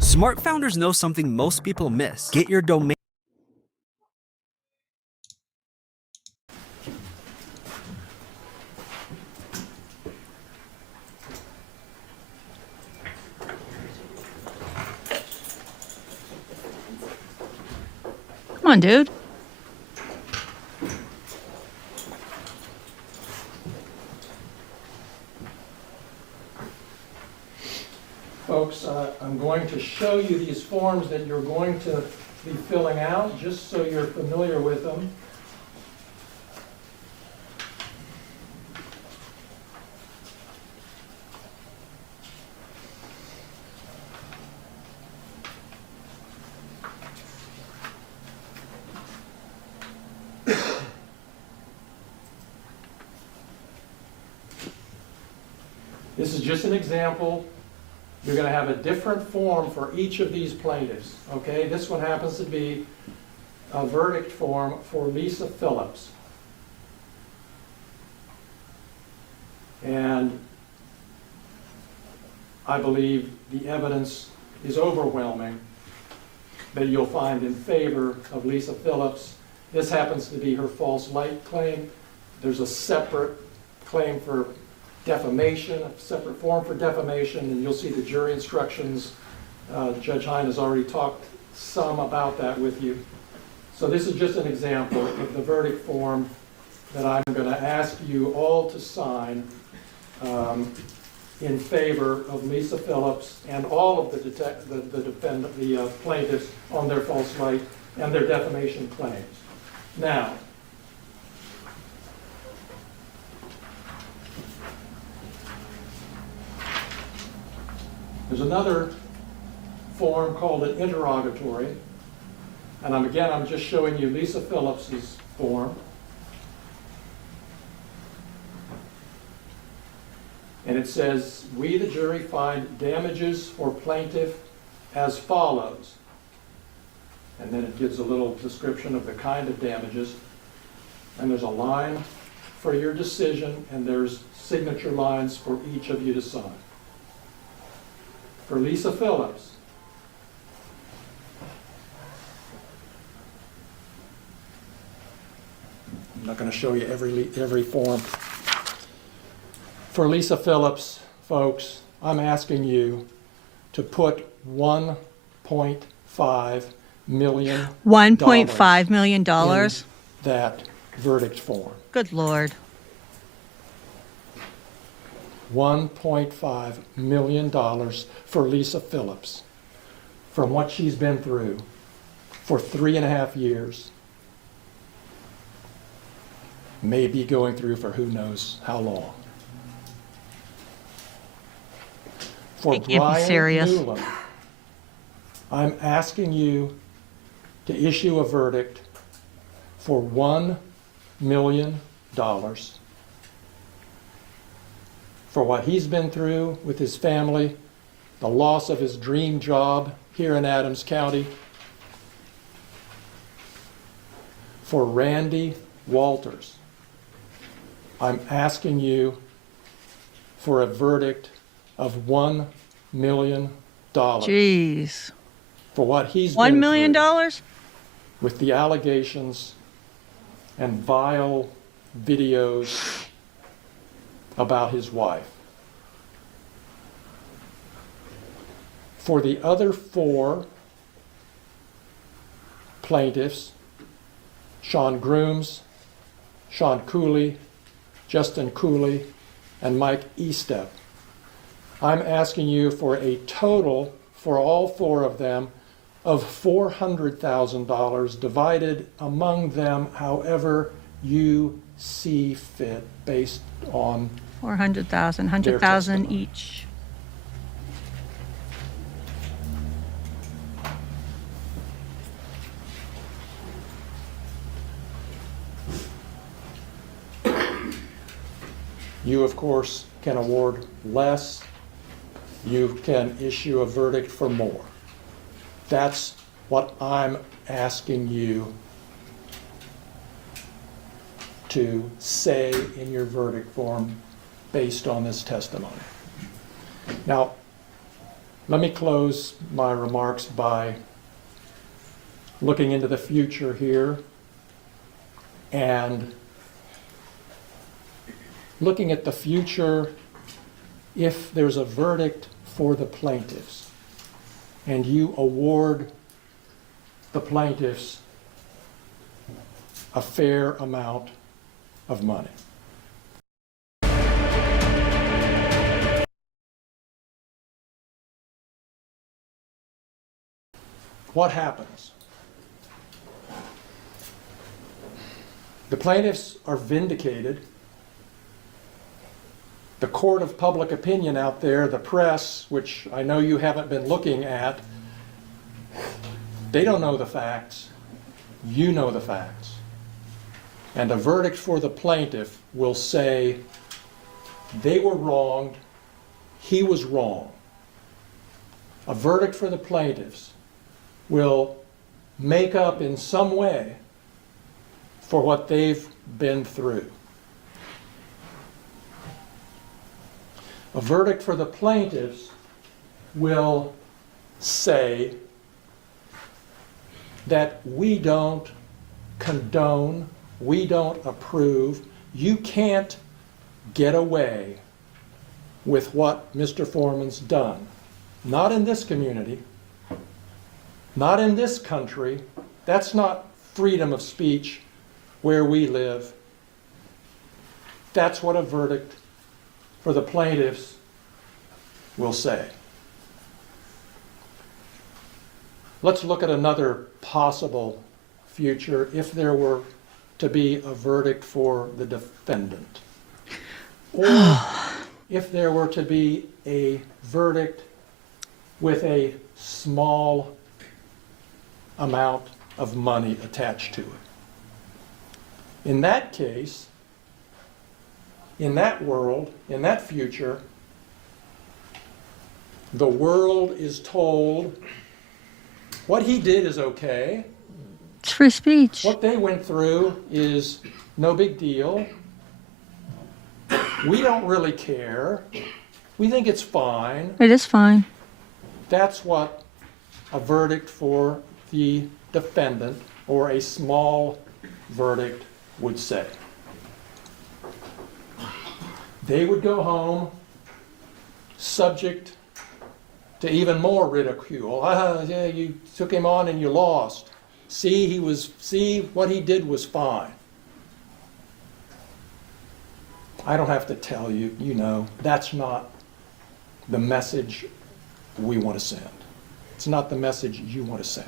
Smart founders know something most people miss. Get your domain. Come on, dude. Folks, I'm going to show you these forms that you're going to be filling out, just so you're familiar with them. This is just an example You're going to have a different form for each of these plaintiffs, okay? This one happens to be a verdict form for Lisa Phillips. And I believe the evidence is overwhelming that you'll find in favor of Lisa Phillips. This happens to be her false light claim. There's a separate claim for defamation, a separate form for defamation, and you'll see the jury instructions. Judge Hine has already talked some about that with you. So this is just an example of the verdict form that I'm going to ask you all to sign in favor of Lisa Phillips and all of the plaintiffs on their false light and their defamation claims. Now, there's another form called an interrogatory, and I'm just showing you Lisa Phillips's form. And it says, we, the jury, find damages for plaintiff as follows. And then it gives a little description of the kind of damages. And there's a line for your decision, and there's signature lines for each of you to sign. For Lisa Phillips, I'm not going to show you every form. For Lisa Phillips, folks, I'm asking you to put $1.5 million. $1.5 million? In that verdict form. Good Lord. $1.5 million for Lisa Phillips from what she's been through for 3.5 years. Maybe going through for who knows how long. For It can't be Brian serious. Newland, I'm asking you to issue a verdict for $1 million for what he's been through with his family, the loss of his dream job here in Adams County. For Randy Walters, I'm asking you for a verdict of $1 million. Jeez. For what he's $1 been million? through with the allegations and vile videos about his wife. For the other 4 plaintiffs, Sean Grooms, Sean Cooley, Justin Cooley, and Mike Estep, I'm asking you for a total for all 4 of them of $400,000 divided among them however you see fit based on 400,000, 100,000 each. You, of course, can award less. You can issue a verdict for more. That's what I'm asking you to say in your verdict form based on this testimony. Now, let me close my remarks by looking into the future here and looking at the future if there's a verdict for the plaintiffs and you award the plaintiffs a fair amount of money. What happens? The plaintiffs are vindicated. The court of public opinion out there, the press, which I know you haven't been looking at, they don't know the facts. You know the facts. And a verdict for the plaintiff will say they were wronged, he was wrong. a verdict for the plaintiffs will make up in some way for what they've been through. A verdict for the plaintiffs will say that we don't condone, we don't approve, you can't get away with what Mr. Foreman's done. Not in this community, not in this country. That's not freedom of speech where we live. That's what a verdict for the plaintiffs will say. Let's look at another possible future if there were to be a verdict for the defendant. Or if there were to be a verdict with a small amount of money attached to it. In that case, in that world, in that future, the world is told what he did is okay. It's free speech. What they went through is no big deal. We don't really care. We think it's fine. It is fine. That's what a verdict for the defendant or a small verdict would say. They would go home subject to even more ridicule. Yeah, you took him on and you lost. See, what he did was fine. I don't have to tell you, you know, that's not the message we want to send. It's not the message you want to send.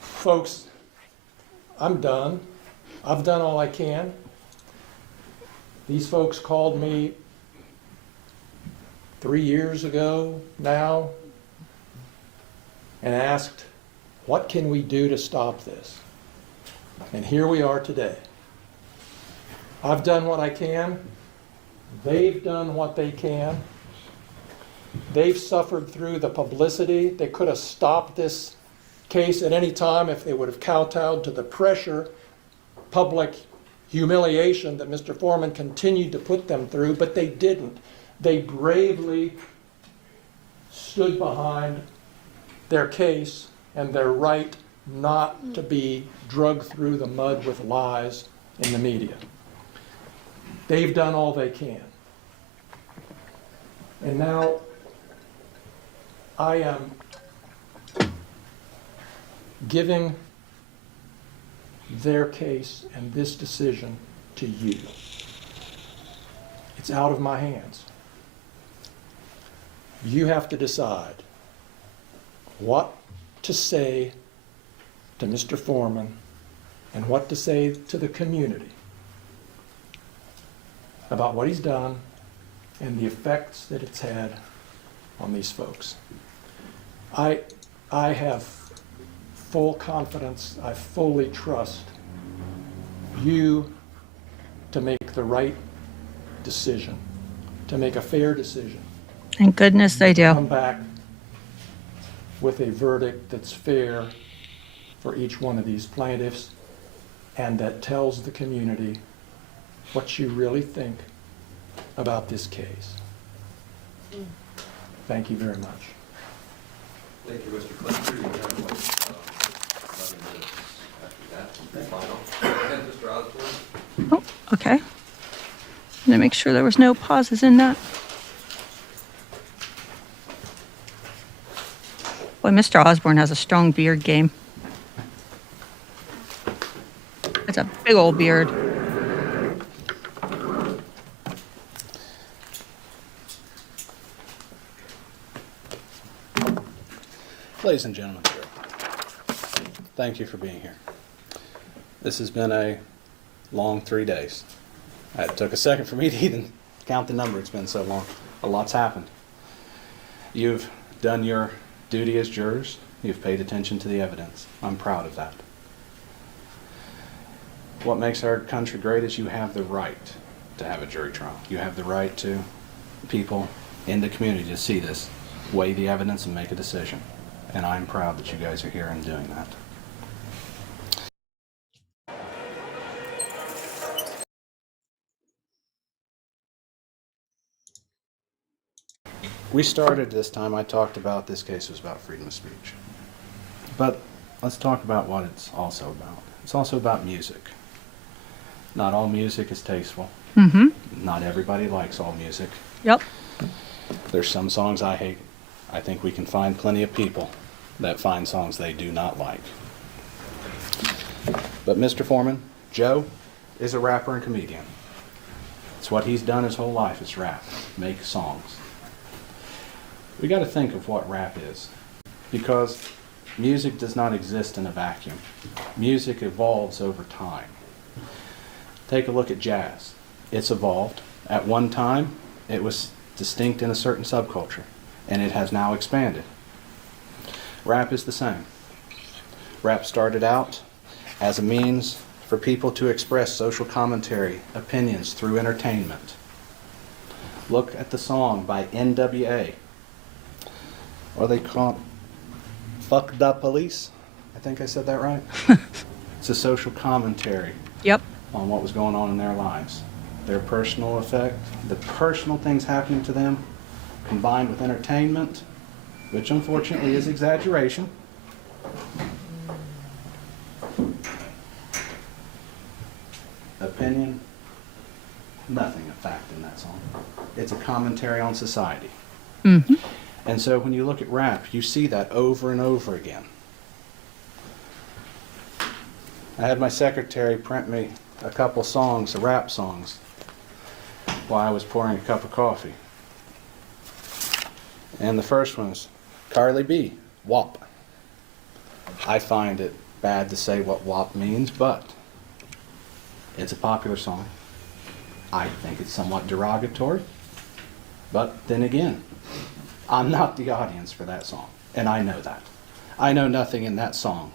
Folks, I'm done. I've done all I can. These folks called me 3 years ago now and asked, what can we do to stop this? And here we are today. I've done what I can. They've done what they can. They've suffered through the publicity. They could have stopped this case at any time if they would have kowtowed to the pressure, public humiliation that Mr. Foreman continued to put them through, but they didn't. They bravely stood behind their case and their right not to be dragged through the mud with lies in the media. They've done all they can. And now I am giving their case and this decision to you. It's out of my hands. You have to decide what to say to Mr. Foreman and what to say to the community about what he's done and the effects that it's had on these folks. I have full confidence, I fully trust you to make the right decision, to make a fair decision. Thank goodness they do. Come back with a verdict that's fair for each one of these plaintiffs and that tells the community what you really think about this case. Thank you very much. Thank you, Mr. Clinton. You have like 11 minutes after that. Final. Go ahead, Mr. Osborne. Oh, okay. I'm gonna make sure there was no pauses in that. Boy, Mr. Osborne has a strong beard game. It's a big old beard. Ladies and gentlemen, thank you for being here. This has been a long 3 days. It took a second for me to even count the number. It's been so long. A lot's happened. You've done your duty as jurors. You've paid attention to the evidence. I'm proud of that. What makes our country great is you have the right to have a jury trial. You have the right to people in the community to see this, weigh the evidence, and make a decision. And I'm proud that you guys are here and doing that. We started this time, I talked about this case was about freedom of speech. But let's talk about what it's also about. It's also about music. Not all music is tasteful. Not everybody likes all music. Yep. There's some songs I hate. I think we can find plenty of people that find songs they do not like. But Mr. Foreman, Joe, is a rapper and comedian. It's what he's done his whole life, is rap, make songs. We got to think of what rap is, because music does not exist in a vacuum. Music evolves over time. Take a look at jazz. It's evolved. At one time, it was distinct in a certain subculture, and it has now expanded. Rap is the same. Rap started out as a means for people to express social commentary, opinions through entertainment. Look at the song by NWA. Or they call it Fuck the Police. I think I said that right. It's a social commentary on what was going on in their lives. Their personal effect, the personal things happening to them, combined with entertainment, which unfortunately is exaggeration. Opinion, nothing of fact in that song. It's a commentary on society. And so when you look at rap, you see that over and over again. I had my secretary print me a couple songs, rap songs, while I was pouring a cup of coffee. And the first one was Carly B, WAP. I find it bad to say what WAP means, but it's a popular song. I think it's somewhat derogatory, but then again, I'm not the audience for that song, and I know that. I know nothing in that song.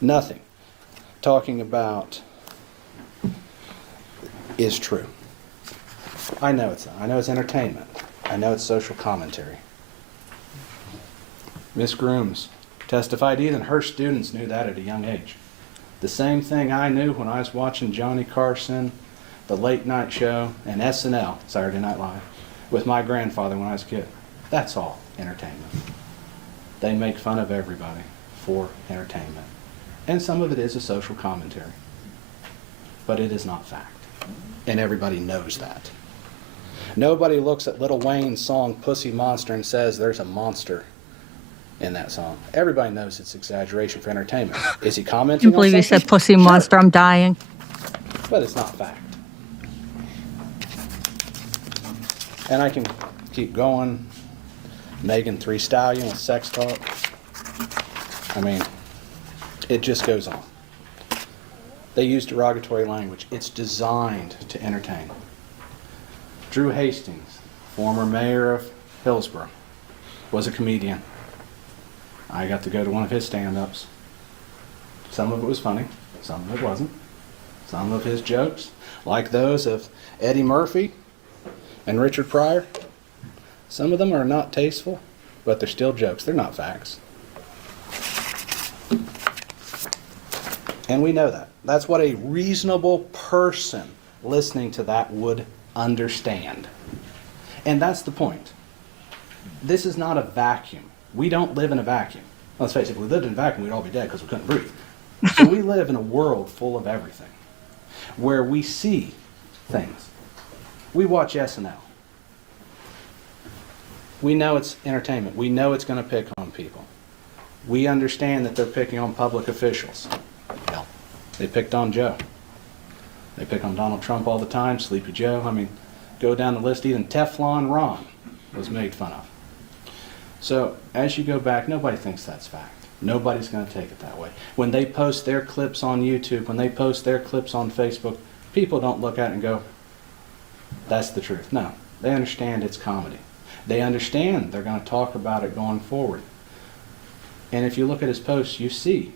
Nothing talking about is true. I know it's entertainment. I know it's social commentary. Miss Grooms testified even her students knew that at a young age. The same thing I knew when I was watching Johnny Carson, The Late Night Show, and SNL, Saturday Night Live, with my grandfather when I was a kid. That's all entertainment. They make fun of everybody for entertainment. And some of it is a social commentary. But it is not fact. And everybody knows that. Nobody looks at Lil Wayne's song Pussy Monster and says there's a monster in that song. Everybody knows it's exaggeration for entertainment. Is he commenting I can't believe on you something? said pussy monster. I'm dying. But it's not fact. And I can keep going. Megan Thee Stallion with Sex Talk. I mean, it just goes on. They use derogatory language. It's designed to entertain. Drew Hastings, former mayor of Hillsborough, was a comedian. I got to go to one of his stand-ups. Some of it was funny, some of it wasn't. Some of his jokes, like those of Eddie Murphy and Richard Pryor, some of them are not tasteful, but they're still jokes. They're not facts. And we know that. That's what a reasonable person listening to that would understand. And that's the point. This is not a vacuum. We don't live in a vacuum. Let's face it, if we lived in a vacuum, we'd all be dead because we couldn't breathe. So we live in a world full of everything, where we see things. We watch SNL. We know it's entertainment. We know it's going to pick on people. We understand that they're picking on public officials. Well, they picked on Joe. They pick on Donald Trump all the time, Sleepy Joe. I mean, go down the list, even Teflon Ron was made fun of. So as you go back, nobody thinks that's fact. Nobody's going to take it that way. When they post their clips on YouTube, when they post their clips on Facebook, people don't look at it and go, that's the truth. No, they understand it's comedy. They understand they're going to talk about it going forward. And if you look at his posts, you see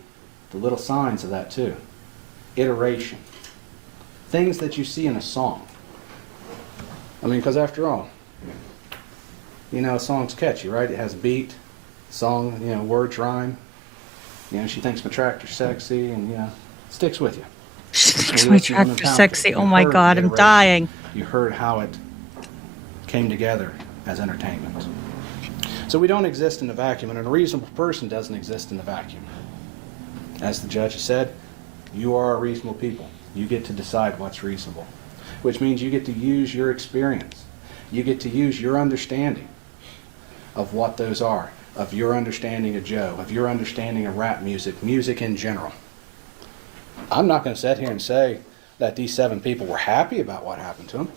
the little signs of that too. Iteration. Things that you see in a song. I mean, because after all, You know, a song's catchy, right? It has a beat, song, you know, words rhyme. You know, she thinks my tractor's sexy, and, you know, it sticks with you. She thinks my tractor's sexy. Oh my God, I'm dying. You heard how it came together as entertainment. So we don't exist in a vacuum, and a reasonable person doesn't exist in a vacuum. As the judge said, you are a reasonable people. You get to decide what's reasonable, which means you get to use your experience. You get to use your understanding of what those are, of your understanding of Joe, of your understanding of rap music, music in general. I'm not going to sit here and say that these 7 people were happy about what happened to them.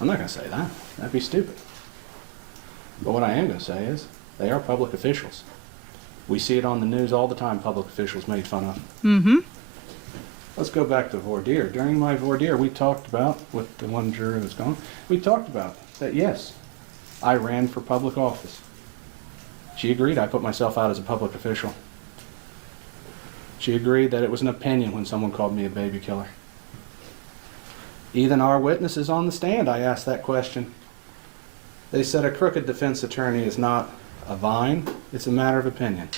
I'm not going to say that. That'd be stupid. But what I am going to say is they are public officials. We see it on the news all the time, public officials made fun of. Mm-hmm. Let's go back to voir dire. During my voir dire, we talked about, with the one juror who's gone, we talked about that, yes, I ran for public office. She agreed I put myself out as a public official. She agreed that it was an opinion when someone called me a baby killer. Even our witnesses on the stand, I asked that question. They said a crooked defense attorney is not a vine, it's a matter of opinion.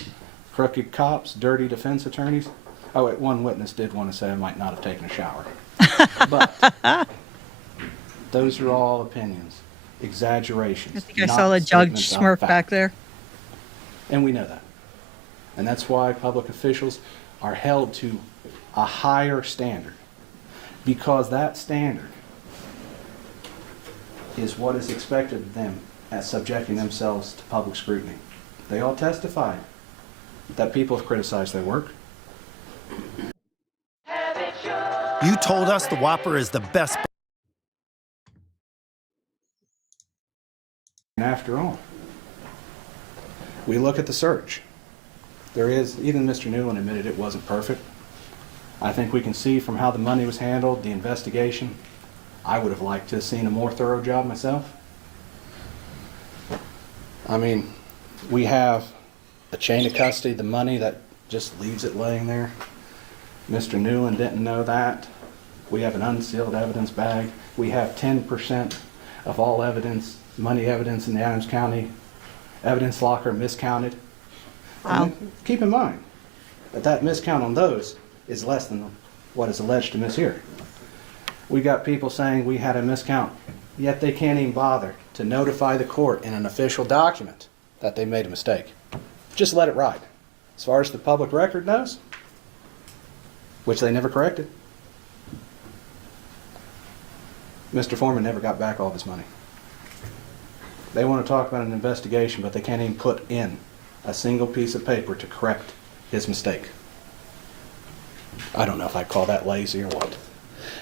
Crooked cops, dirty defense attorneys. Oh, wait, one witness did want to say I might not have taken a shower. But those are all opinions, exaggerations. I think I saw the judge smirk back there. And we know that. And that's why public officials are held to a higher standard, because that standard is what is expected of them as subjecting themselves to public scrutiny. They all testified that people have criticized their work. You told us the Whopper is the best. And after all, we look at the search. There is, even Mr. Newland admitted it wasn't perfect. I think we can see from how the money was handled, the investigation. I would have liked to have seen a more thorough job myself. I mean, we have a chain of custody, the money that just leaves it laying there. Mr. Newland didn't know that. We have an unsealed evidence bag. We have 10% of all evidence, money evidence in the Adams County evidence locker miscounted. Wow. Keep in mind that that miscount on those is less than what is alleged to miss here. We got people saying we had a miscount, yet they can't even bother to notify the court in an official document that they made a mistake. Just let it ride. As far as the public record knows, which they never corrected, Mr. Foreman never got back all of his money. They want to talk about an investigation, but they can't even put in a single piece of paper to correct his mistake. I don't know if I call that lazy or what,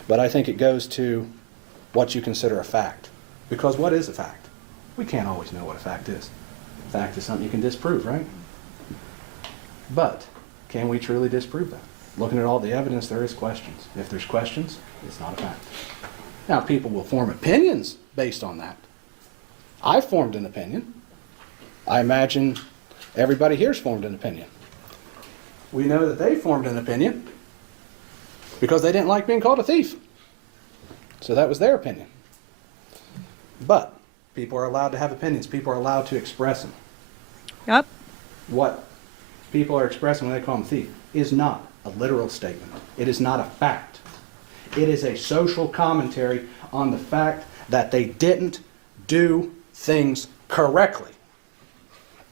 but I think it goes to what you consider a fact. Because what is a fact? We can't always know what a fact is. A fact is something you can disprove, right? But can we truly disprove that? Looking at all the evidence, there is questions. If there's questions, it's not a fact. Now, people will form opinions based on that. I formed an opinion. I imagine everybody here's formed an opinion. We know that they formed an opinion because they didn't like being called a thief. So that was their opinion. But people are allowed to have opinions. People are allowed to express them. Yep. What people are expressing when they call them thief is not a literal statement. It is not a fact. It is a social commentary on the fact that they didn't do things correctly.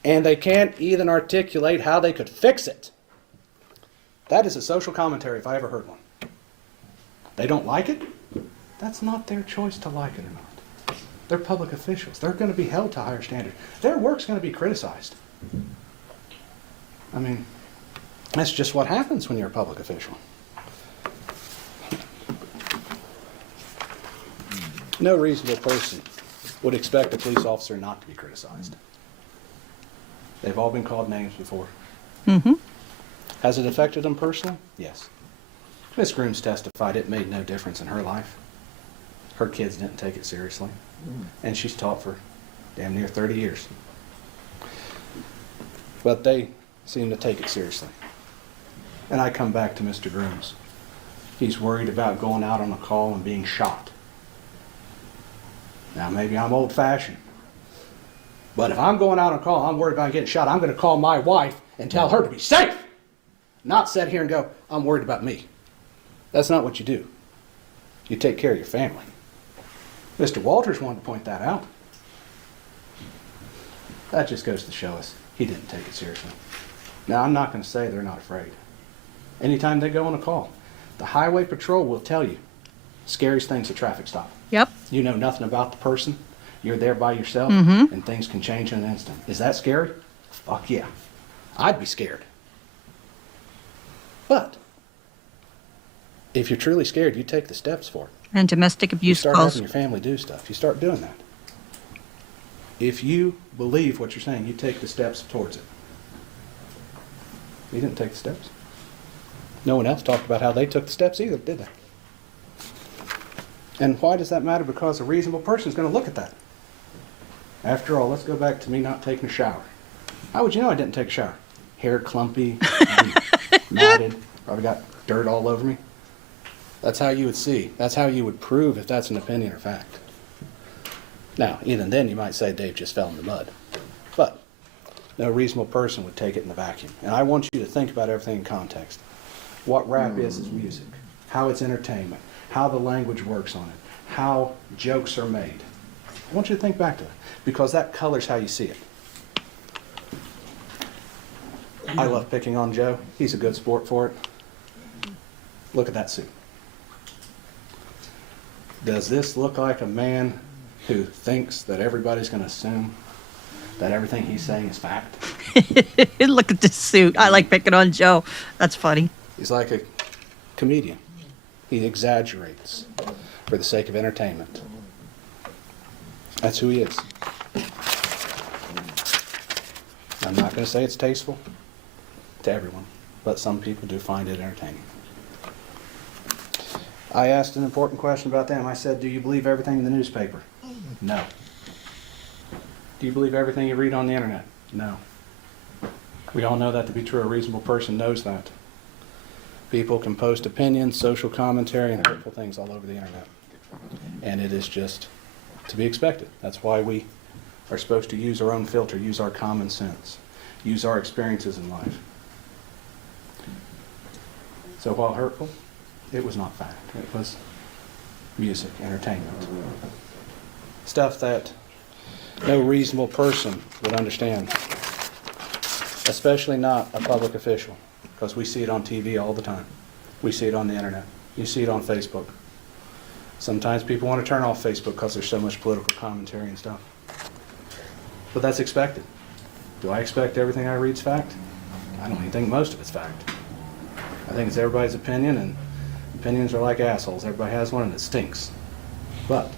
And they can't even articulate how they could fix it. That is a social commentary if I ever heard one. They don't like it? That's not their choice to like it or not. They're public officials. They're going to be held to a higher standard. Their work's going to be criticized. I mean, that's just what happens when you're a public official. No reasonable person would expect a police officer not to be criticized. They've all been called names before. Mm-hmm. Has it affected them personally? Yes. Miss Grooms testified it made no difference in her life. Her kids didn't take it seriously. And she's taught for damn near 30 years. But they seem to take it seriously. And I come back to Mr. Grooms. He's worried about going out on a call and being shot. Now, maybe I'm old-fashioned, but if I'm going out on call, I'm worried about getting shot, I'm going to call my wife and tell her to be safe, not sit here and go, I'm worried about me. That's not what you do. You take care of your family. Mr. Walters wanted to point that out. That just goes to show us he didn't take it seriously. Now, I'm not going to say they're not afraid. Anytime they go on a call, the highway patrol will tell you scariest thing's a traffic stop. Yep. You know nothing about the person. You're there by yourself, Mhm. and things can change in an instant. Is that scary? Fuck yeah. I'd be scared. But if you're truly scared, you take the steps for it. And domestic You abuse start calls. having your family do stuff. You start doing that. If you believe what you're saying, you take the steps towards it. You didn't take the steps. No one else talked about how they took the steps either, did they? And why does that matter? Because a reasonable person is going to look at that. After all, let's go back to me not taking a shower. How would you know I didn't take a shower? Hair clumpy, matted, probably got dirt all over me. That's how you would see. That's how you would prove if that's an opinion or fact. Now, even then you might say Dave just fell in the mud. But no reasonable person would take it in the vacuum. And I want you to think about everything in context. What rap is music, how it's entertainment, how the language works on it, how jokes are made. I want you to think back to it, because that colors how you see it. I love picking on Joe. He's a good sport for it. Look at that suit. Does this look like a man who thinks that everybody's going to assume that everything he's saying is fact? Look at this suit. I like picking on Joe. That's funny. He's like a comedian. He exaggerates for the sake of entertainment. That's who he is. I'm not going to say it's tasteful to everyone, but some people do find it entertaining. I asked an important question about them. I said, do you believe everything in the newspaper? No. Do you believe everything you read on the internet? No. We all know that to be true. A reasonable person knows that. People can post opinions, social commentary, and hurtful things all over the internet. And it is just to be expected. That's why we are supposed to use our own filter, use our common sense, use our experiences in life. So while hurtful, it was not fact. It was music, entertainment. Stuff that no reasonable person would understand. Especially not a public official, because we see it on TV all the time. We see it on the internet. You see it on Facebook. Sometimes people want to turn off Facebook because there's so much political commentary and stuff. But that's expected. Do I expect everything I read is fact? I don't even think most of it's fact. I think it's everybody's opinion, and opinions are like assholes. Everybody has one and it stinks. But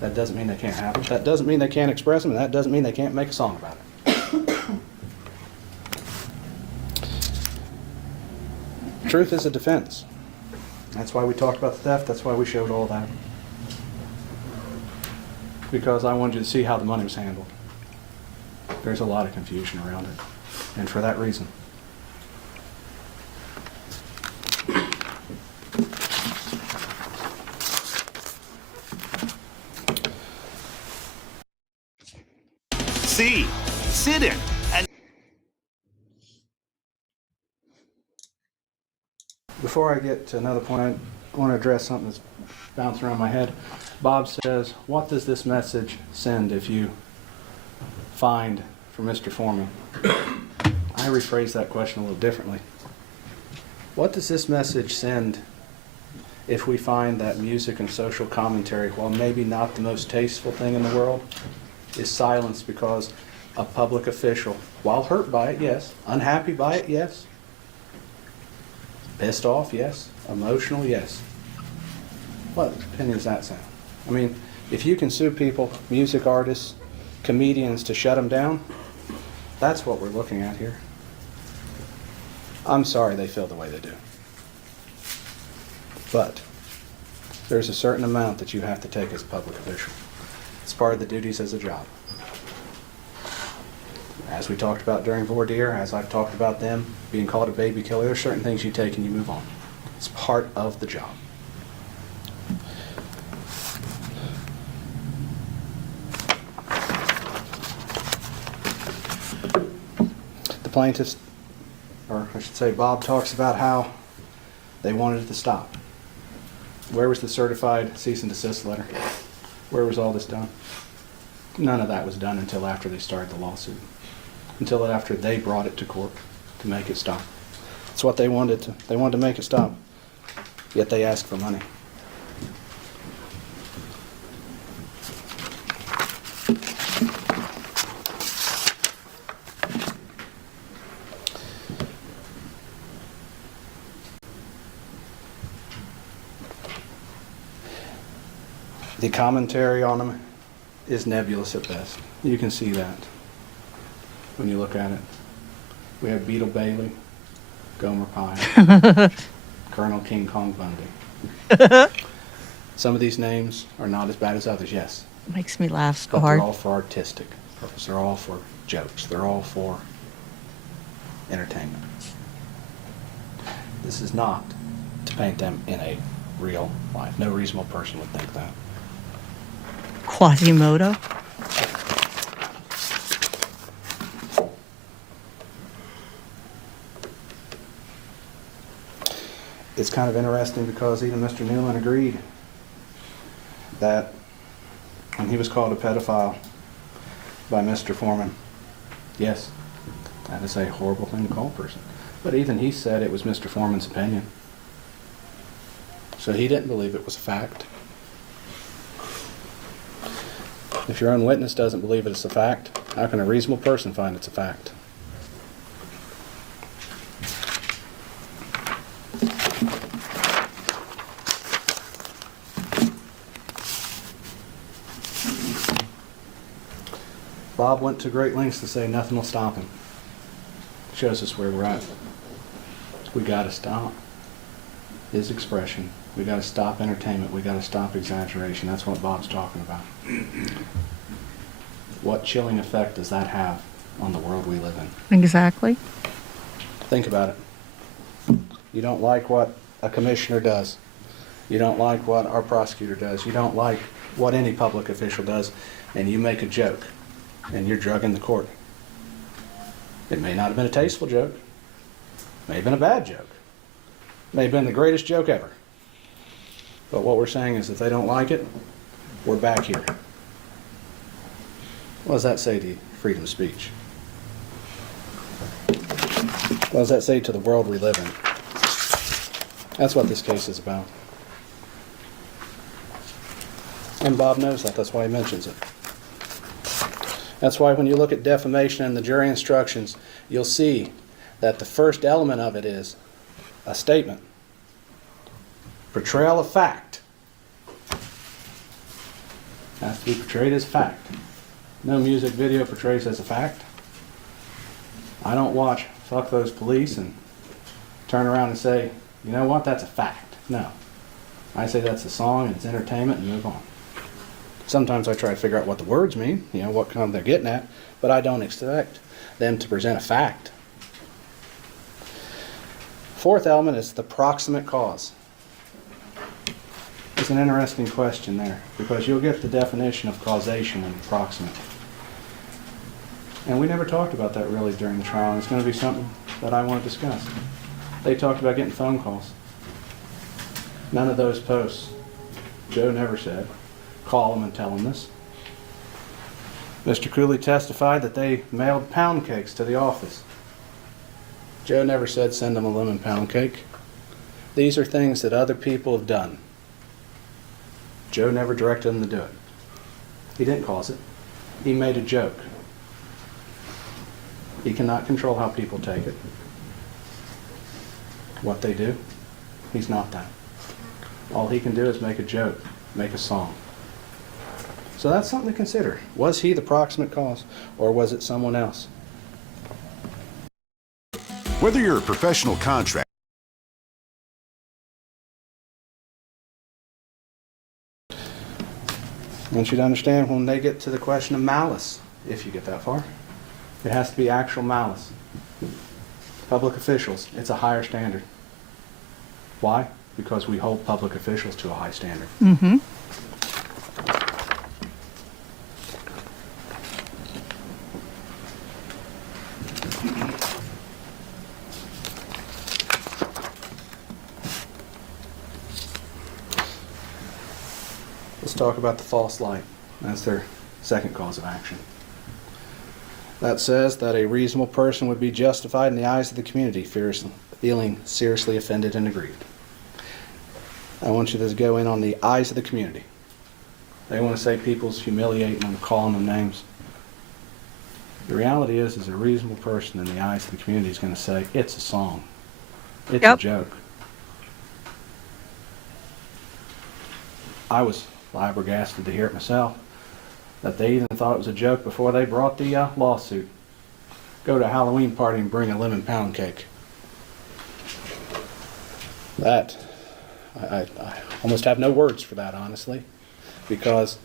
that doesn't mean they can't have it. That doesn't mean they can't express them, and that doesn't mean they can't make a song about it. Truth is a defense. That's why we talked about the theft. That's why we showed all that. Because I wanted you to see how the money was handled. There's a lot of confusion around it. And for that reason. C. Sit in. And Before I get to another point, I want to address something that's bouncing around my head. Bob says, what does this message send if you find for Mr. Foreman? I rephrase that question a little differently. What does this message send if we find that music and social commentary, while maybe not the most tasteful thing in the world, is silenced because a public official, while hurt by it, yes, unhappy by it, yes, pissed off, yes, emotional, yes. What opinion does that sound? I mean, if you can sue people, music artists, comedians, to shut them down, that's what we're looking at here. I'm sorry they feel the way they do. But there's a certain amount that you have to take as a public official. It's part of the duties as a job. As we talked about during voir dire, as I've talked about them being called a baby killer, there's certain things you take and you move on. It's part of the job. plaintiffs, or I should say Bob talks about how they wanted it to stop. Where was the certified cease and desist letter? Where was all this done? None of that was done until after they started the lawsuit. Until after they brought it to court to make it stop. That's what they wanted to. They wanted to make it stop. Yet they asked for money. The commentary on them is nebulous at best. You can see that when you look at it. We have Beetle Bailey, Gomer Pyle, Colonel King Kong Bundy. Some of these names are not as bad as others, yes. Makes me laugh so But hard. they're all for artistic purpose. They're all for jokes. They're all for entertainment. This is not to paint them in a real life. No reasonable person would think that. Quasimodo. It's kind of interesting because even Mr. Newland agreed that when he was called a pedophile by Mr. Foreman, yes, that is a horrible thing to call a person. But even he said it was Mr. Foreman's opinion. So he didn't believe it was a fact. If your own witness doesn't believe it's a fact, how can a reasonable person find it's a fact? Bob went to great lengths to say nothing will stop him. Shows us where we're at. We got to stop his expression. We got to stop entertainment. We got to stop exaggeration. That's what Bob's talking about. What chilling effect does that have on the world we live in? Exactly. Think about it. You don't like what a commissioner does. You don't like what our prosecutor does. You don't like what any public official does, and you make a joke, and you're drugging the court. It may not have been a tasteful joke. May have been a bad joke. May have been the greatest joke ever. But what we're saying is if they don't like it, we're back here. What does that say to you, freedom of speech? What does that say to the world we live in? That's what this case is about. And Bob knows that. That's why he mentions it. That's why when you look at defamation and the jury instructions, you'll see that the first element of it is a statement. Portrayal of fact. Has to be portrayed as fact. No music video portrays as a fact. I don't watch Fuck Those Police and turn around and say, you know what, that's a fact. No. I say that's a song and it's entertainment and move on. Sometimes I try to figure out what the words mean, you know, what kind of they're getting at, but I don't expect them to present a fact. Fourth element is the proximate cause. It's an interesting question there, because you'll get the definition of causation in proximate. And we never talked about that really during the trial, and it's going to be something that I want to discuss. They talked about getting phone calls. None of those posts. Joe never said, call them and tell them this. Mr. Cooley testified that they mailed pound cakes to the office. Joe never said send them a lemon pound cake. These are things that other people have done. Joe never directed them to do it. He didn't cause it. He made a joke. He cannot control how people take it. What they do, he's not that. All he can do is make a joke, make a song. So that's something to consider. Was he the proximate cause, or was it someone else? Whether you're a professional contractor, I want you to understand when they get to the question of malice, if you get that far, it has to be actual malice. Public officials, it's a higher standard. Why? Because we hold public officials to a high standard. Mm-hmm. talk about the false light. That's their second cause of action. That says that a reasonable person would be justified in the eyes of the community, feeling seriously offended and aggrieved. I want you to go in on the eyes of the community. They want to say people's humiliating them, calling them names. The reality is a reasonable person in the eyes of the community is going to say, it's a song. It's a joke. I was flabbergasted to hear it myself, that they even thought it was a joke before they brought the lawsuit. Go to a Halloween party and bring a lemon pound cake. That, I almost have no words for that, honestly, because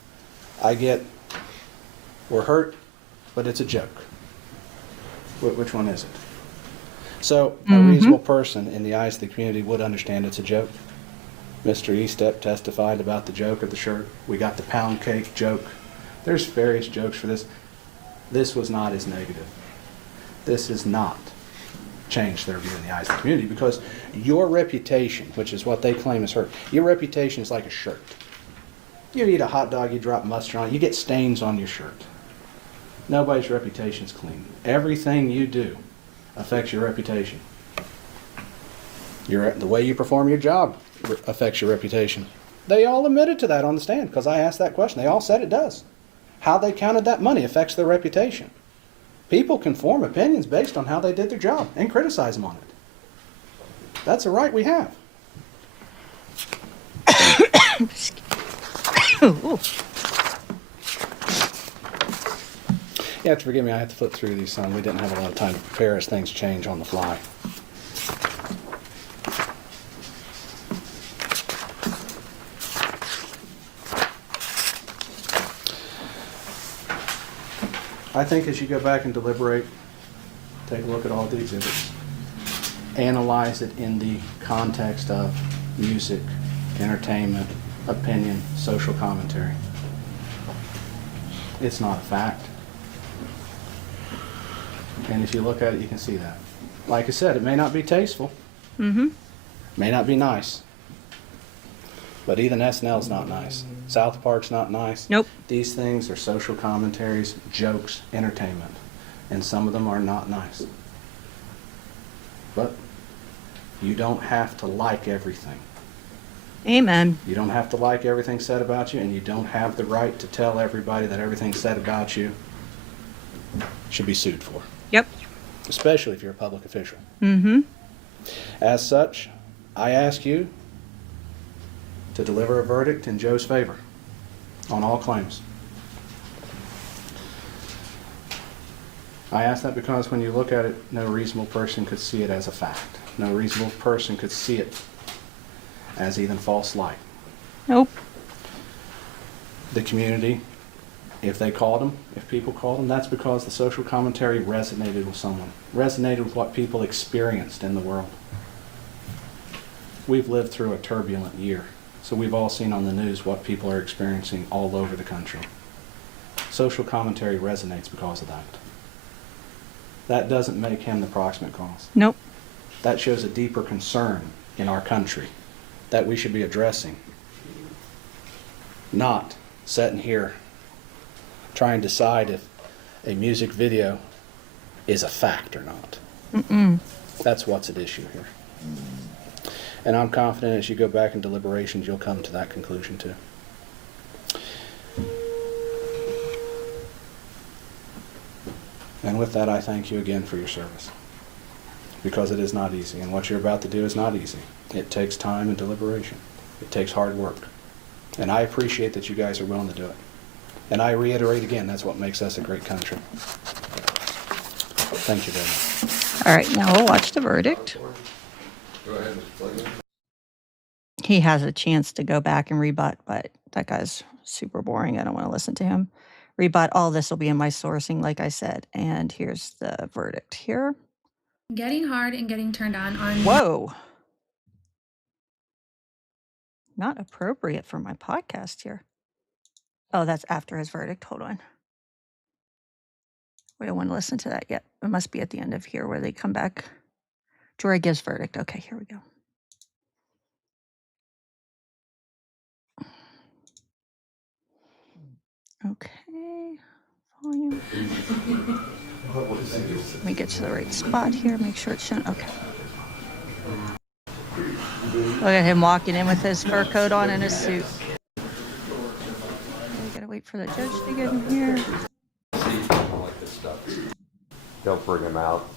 we're hurt, but it's a joke. Which one is it? So a reasonable person in the eyes of the community would understand it's a joke. Mr. Estep testified about the joke of the shirt. We got the pound cake joke. There's various jokes for this. This was not as negative. This has not changed their view in the eyes of the community, because your reputation, which is what they claim is hurt, your reputation is like a shirt. You eat a hot dog, you drop mustard on it, you get stains on your shirt. Nobody's reputation's clean. Everything you do affects your reputation. The way you perform your job affects your reputation. They all admitted to that on the stand because I asked that question. They all said it does. How they counted that money affects their reputation. People can form opinions based on how they did their job and criticize them on it. That's a right we have. You have to forgive me, I have to flip through these, son. We didn't have a lot of time to prepare as things change on the fly. I think as you go back and deliberate, take a look at all the exhibits, analyze it in the context of music, entertainment, opinion, social commentary. It's not a fact. And if you look at it, you can see that. Like I said, it may not be tasteful. May not be nice. But even SNL's not nice. South Park's not nice. Nope. These things are social commentaries, jokes, entertainment. And some of them are not nice. But you don't have to like everything. Amen. You don't have to like everything said about you, and you don't have the right to tell everybody that everything said about you should be sued for. Yep. Especially if you're a public official. As such, I ask you to deliver a verdict in Joe's favor on all claims. I ask that because when you look at it, no reasonable person could see it as a fact. No reasonable person could see it as even false light. Nope. The community, if people called them, that's because the social commentary resonated with someone, resonated with what people experienced in the world. We've lived through a turbulent year, so we've all seen on the news what people are experiencing all over the country. Social commentary resonates because of that. That doesn't make him the proximate cause. Nope. That shows a deeper concern in our country that we should be addressing, not sitting here trying to decide if a music video is a fact or not. That's what's at issue here. And I'm confident as you go back in deliberations, you'll come to that conclusion too. And with that, I thank you again for your service, because it is not easy, and what you're about to do is not easy. It takes time and deliberation. It takes hard work. And I appreciate that you guys are willing to do it. And I reiterate again, that's what makes us a great country. Thank you very much. All right, now we'll watch the verdict. Go ahead, Mr. Playman. He has a chance to go back and rebut, but that guy's super boring. I don't want to listen to him rebut. All this will be in my sourcing, like I said. And here's the verdict here. Getting hard and getting turned on. Whoa. Not appropriate for my podcast here. Oh, that's after his verdict. Hold on. We don't want to listen to that yet. It must be at the end of here where they come back. Jory gives verdict. Okay, here we go. Okay. Volume. Let me get to the right spot here. Make sure it's shown. Okay. Look at him walking in with his fur coat on and his suit. We gotta wait for the judge to get in here. Like this stuff. Don't bring him out.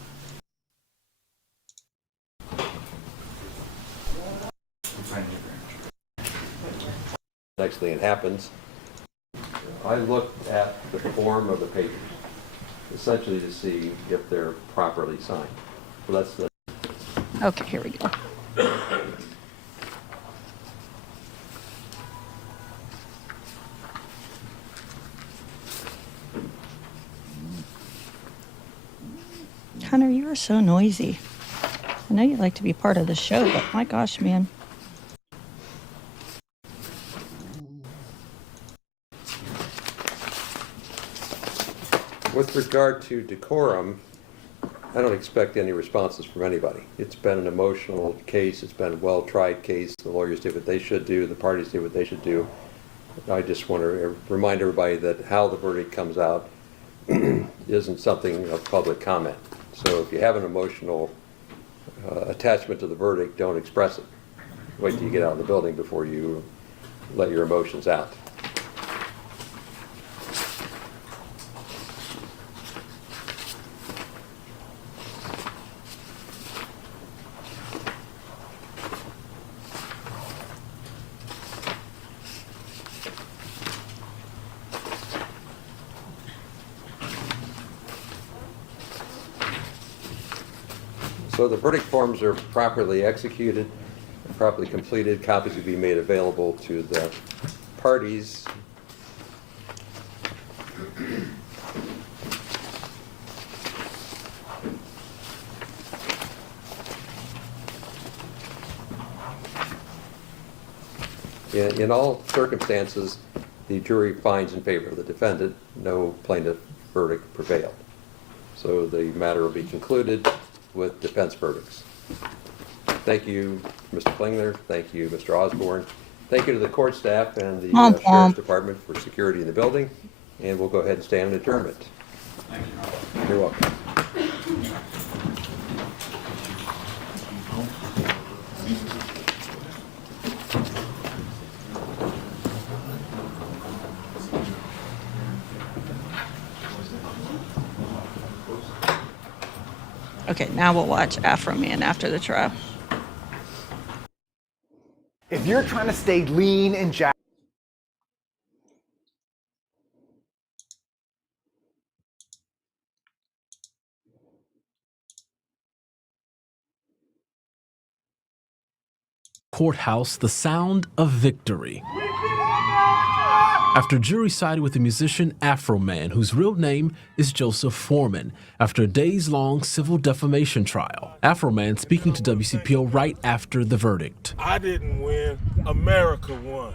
Next thing that happens, I looked at the form of the papers, essentially to see if they're properly signed. So that's the. Okay, here we go. Hunter, you are so noisy. I know you like to be part of the show, but my gosh, man. With regard to decorum, I don't expect any responses from anybody. It's been an emotional case. It's been a well-tried case. The lawyers did what they should do. The parties did what they should do. I just want to remind everybody that how the verdict comes out isn't something of public comment. So if you have an emotional attachment to the verdict, don't express it. Wait till you get out of the building before you let your emotions out. So the verdict forms are properly executed, properly completed. Copies will be made available to the parties. In all circumstances, the jury finds in favor of the defendant. No plaintiff verdict prevailed. So the matter will be concluded with defense verdicts. Thank you, Mr. Klingler. Thank you, Mr. Osborne. Thank you to the court staff and the Sheriff's Department for security in the building. And we'll go ahead and stand in adjournment. Thank you. You're welcome. Okay, now we'll watch Afroman after the trial. If you're trying to stay lean and jacked. Courthouse, the sound of victory. After jury sided with the musician Afroman, whose real name is Joseph Foreman, after a days-long civil defamation trial. Afroman speaking to WCPO right after the verdict. I didn't win. America won.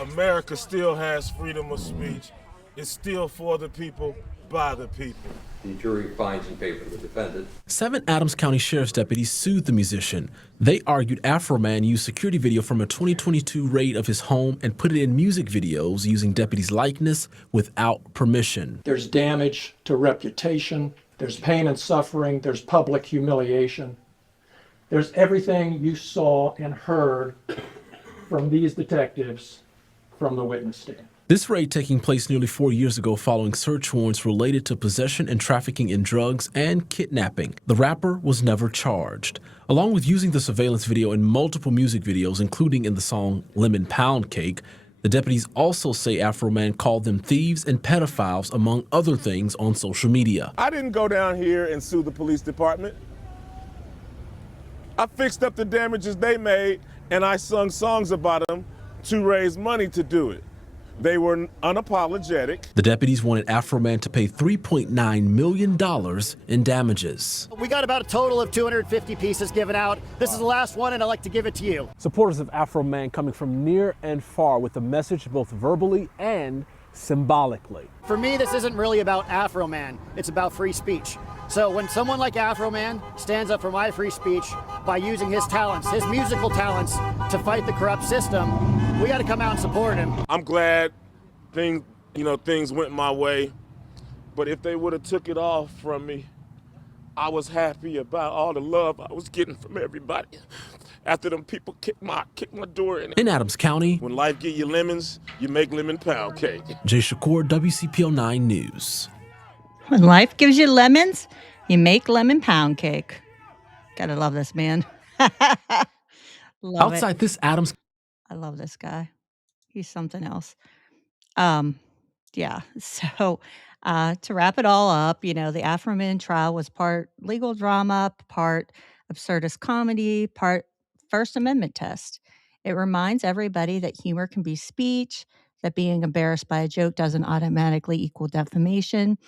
America still has freedom of speech. It's still for the people, by the people. The jury finds in favor of the defendant. 7 Adams County Sheriff's deputies sued the musician. They argued Afroman used security video from a 2022 raid of his home and put it in music videos using deputies' likeness without permission. There's damage to reputation, there's pain and suffering, there's public humiliation. There's everything you saw and heard from these detectives from the witness stand. This raid taking place nearly 4 years ago following search warrants related to possession and trafficking in drugs and kidnapping. The rapper was never charged. Along with using the surveillance video in multiple music videos, including in the song Lemon Pound Cake, the deputies also say Afroman called them thieves and pedophiles, among other things, on social media. I didn't go down here and sue the police department. I fixed up the damages they made, and I sung songs about them to raise money to do it. They were unapologetic. The deputies wanted Afroman to pay $3.9 million in damages. We got about a total of 250 pieces given out. This is the last one, and I'd like to give it to you. Supporters of Afroman coming from near and far with a message both verbally and symbolically. For me, this isn't really about Afroman. It's about free speech. So when someone like Afroman stands up for my free speech by using his talents, his musical talents, to fight the corrupt system, we got to come out and support him. I'm glad things things went my way. But if they would have took it off from me, I was happy about all the love I was getting from everybody. After them people kicked my door in. In Adams County, When life give you lemons, you make lemon pound cake. Jay Shakur, WCPO 9 News. When life gives you lemons, you make lemon pound cake. Gotta love this man. Love Outside it. this Adams. I love this guy. He's something else. Yeah. So to wrap it all up, the Afroman trial was part legal drama, part absurdist comedy, part First Amendment test. It reminds everybody that humor can be speech, that being embarrassed by a joke doesn't automatically equal defamation,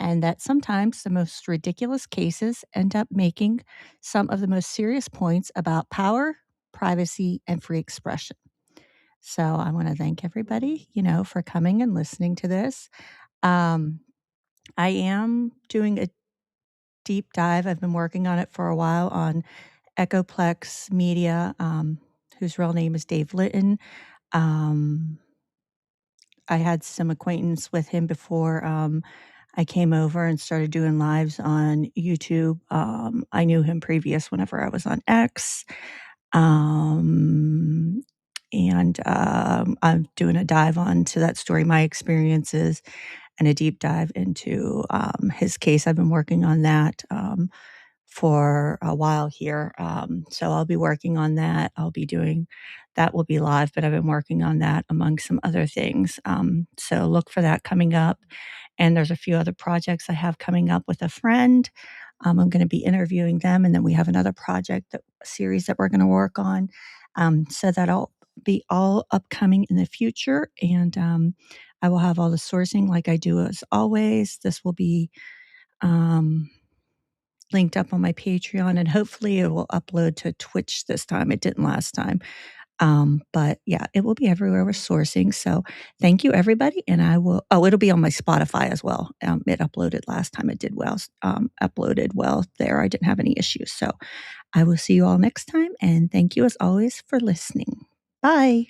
and that sometimes the most ridiculous cases end up making some of the most serious points about power, privacy, and free expression. So I want to thank everybody, for coming and listening to this. I am doing a deep dive. I've been working on it for a while on Echoplex Media, whose real name is Dave Litton. I had some acquaintance with him before I came over and started doing lives on YouTube. I knew him previous whenever I was on X. I'm doing a dive onto that story, my experiences, and a deep dive into his case. I've been working on that for a while here. So I'll be working on that. That will be live, but I've been working on that among some other things. So look for that coming up. And there's a few other projects I have coming up with a friend. I'm going to be interviewing them. And then we have another project, a series that we're going to work on. So that'll be all upcoming in the future. And I will have all the sourcing like I do as always. This will be linked up on my Patreon, and hopefully it will upload to Twitch this time. It didn't last time. But yeah, it will be everywhere with sourcing. So thank you, everybody. And it'll be on my Spotify as well. It uploaded last time. It did well, uploaded well there. I didn't have any issues. So I will see you all next time. And thank you as always for listening. Bye.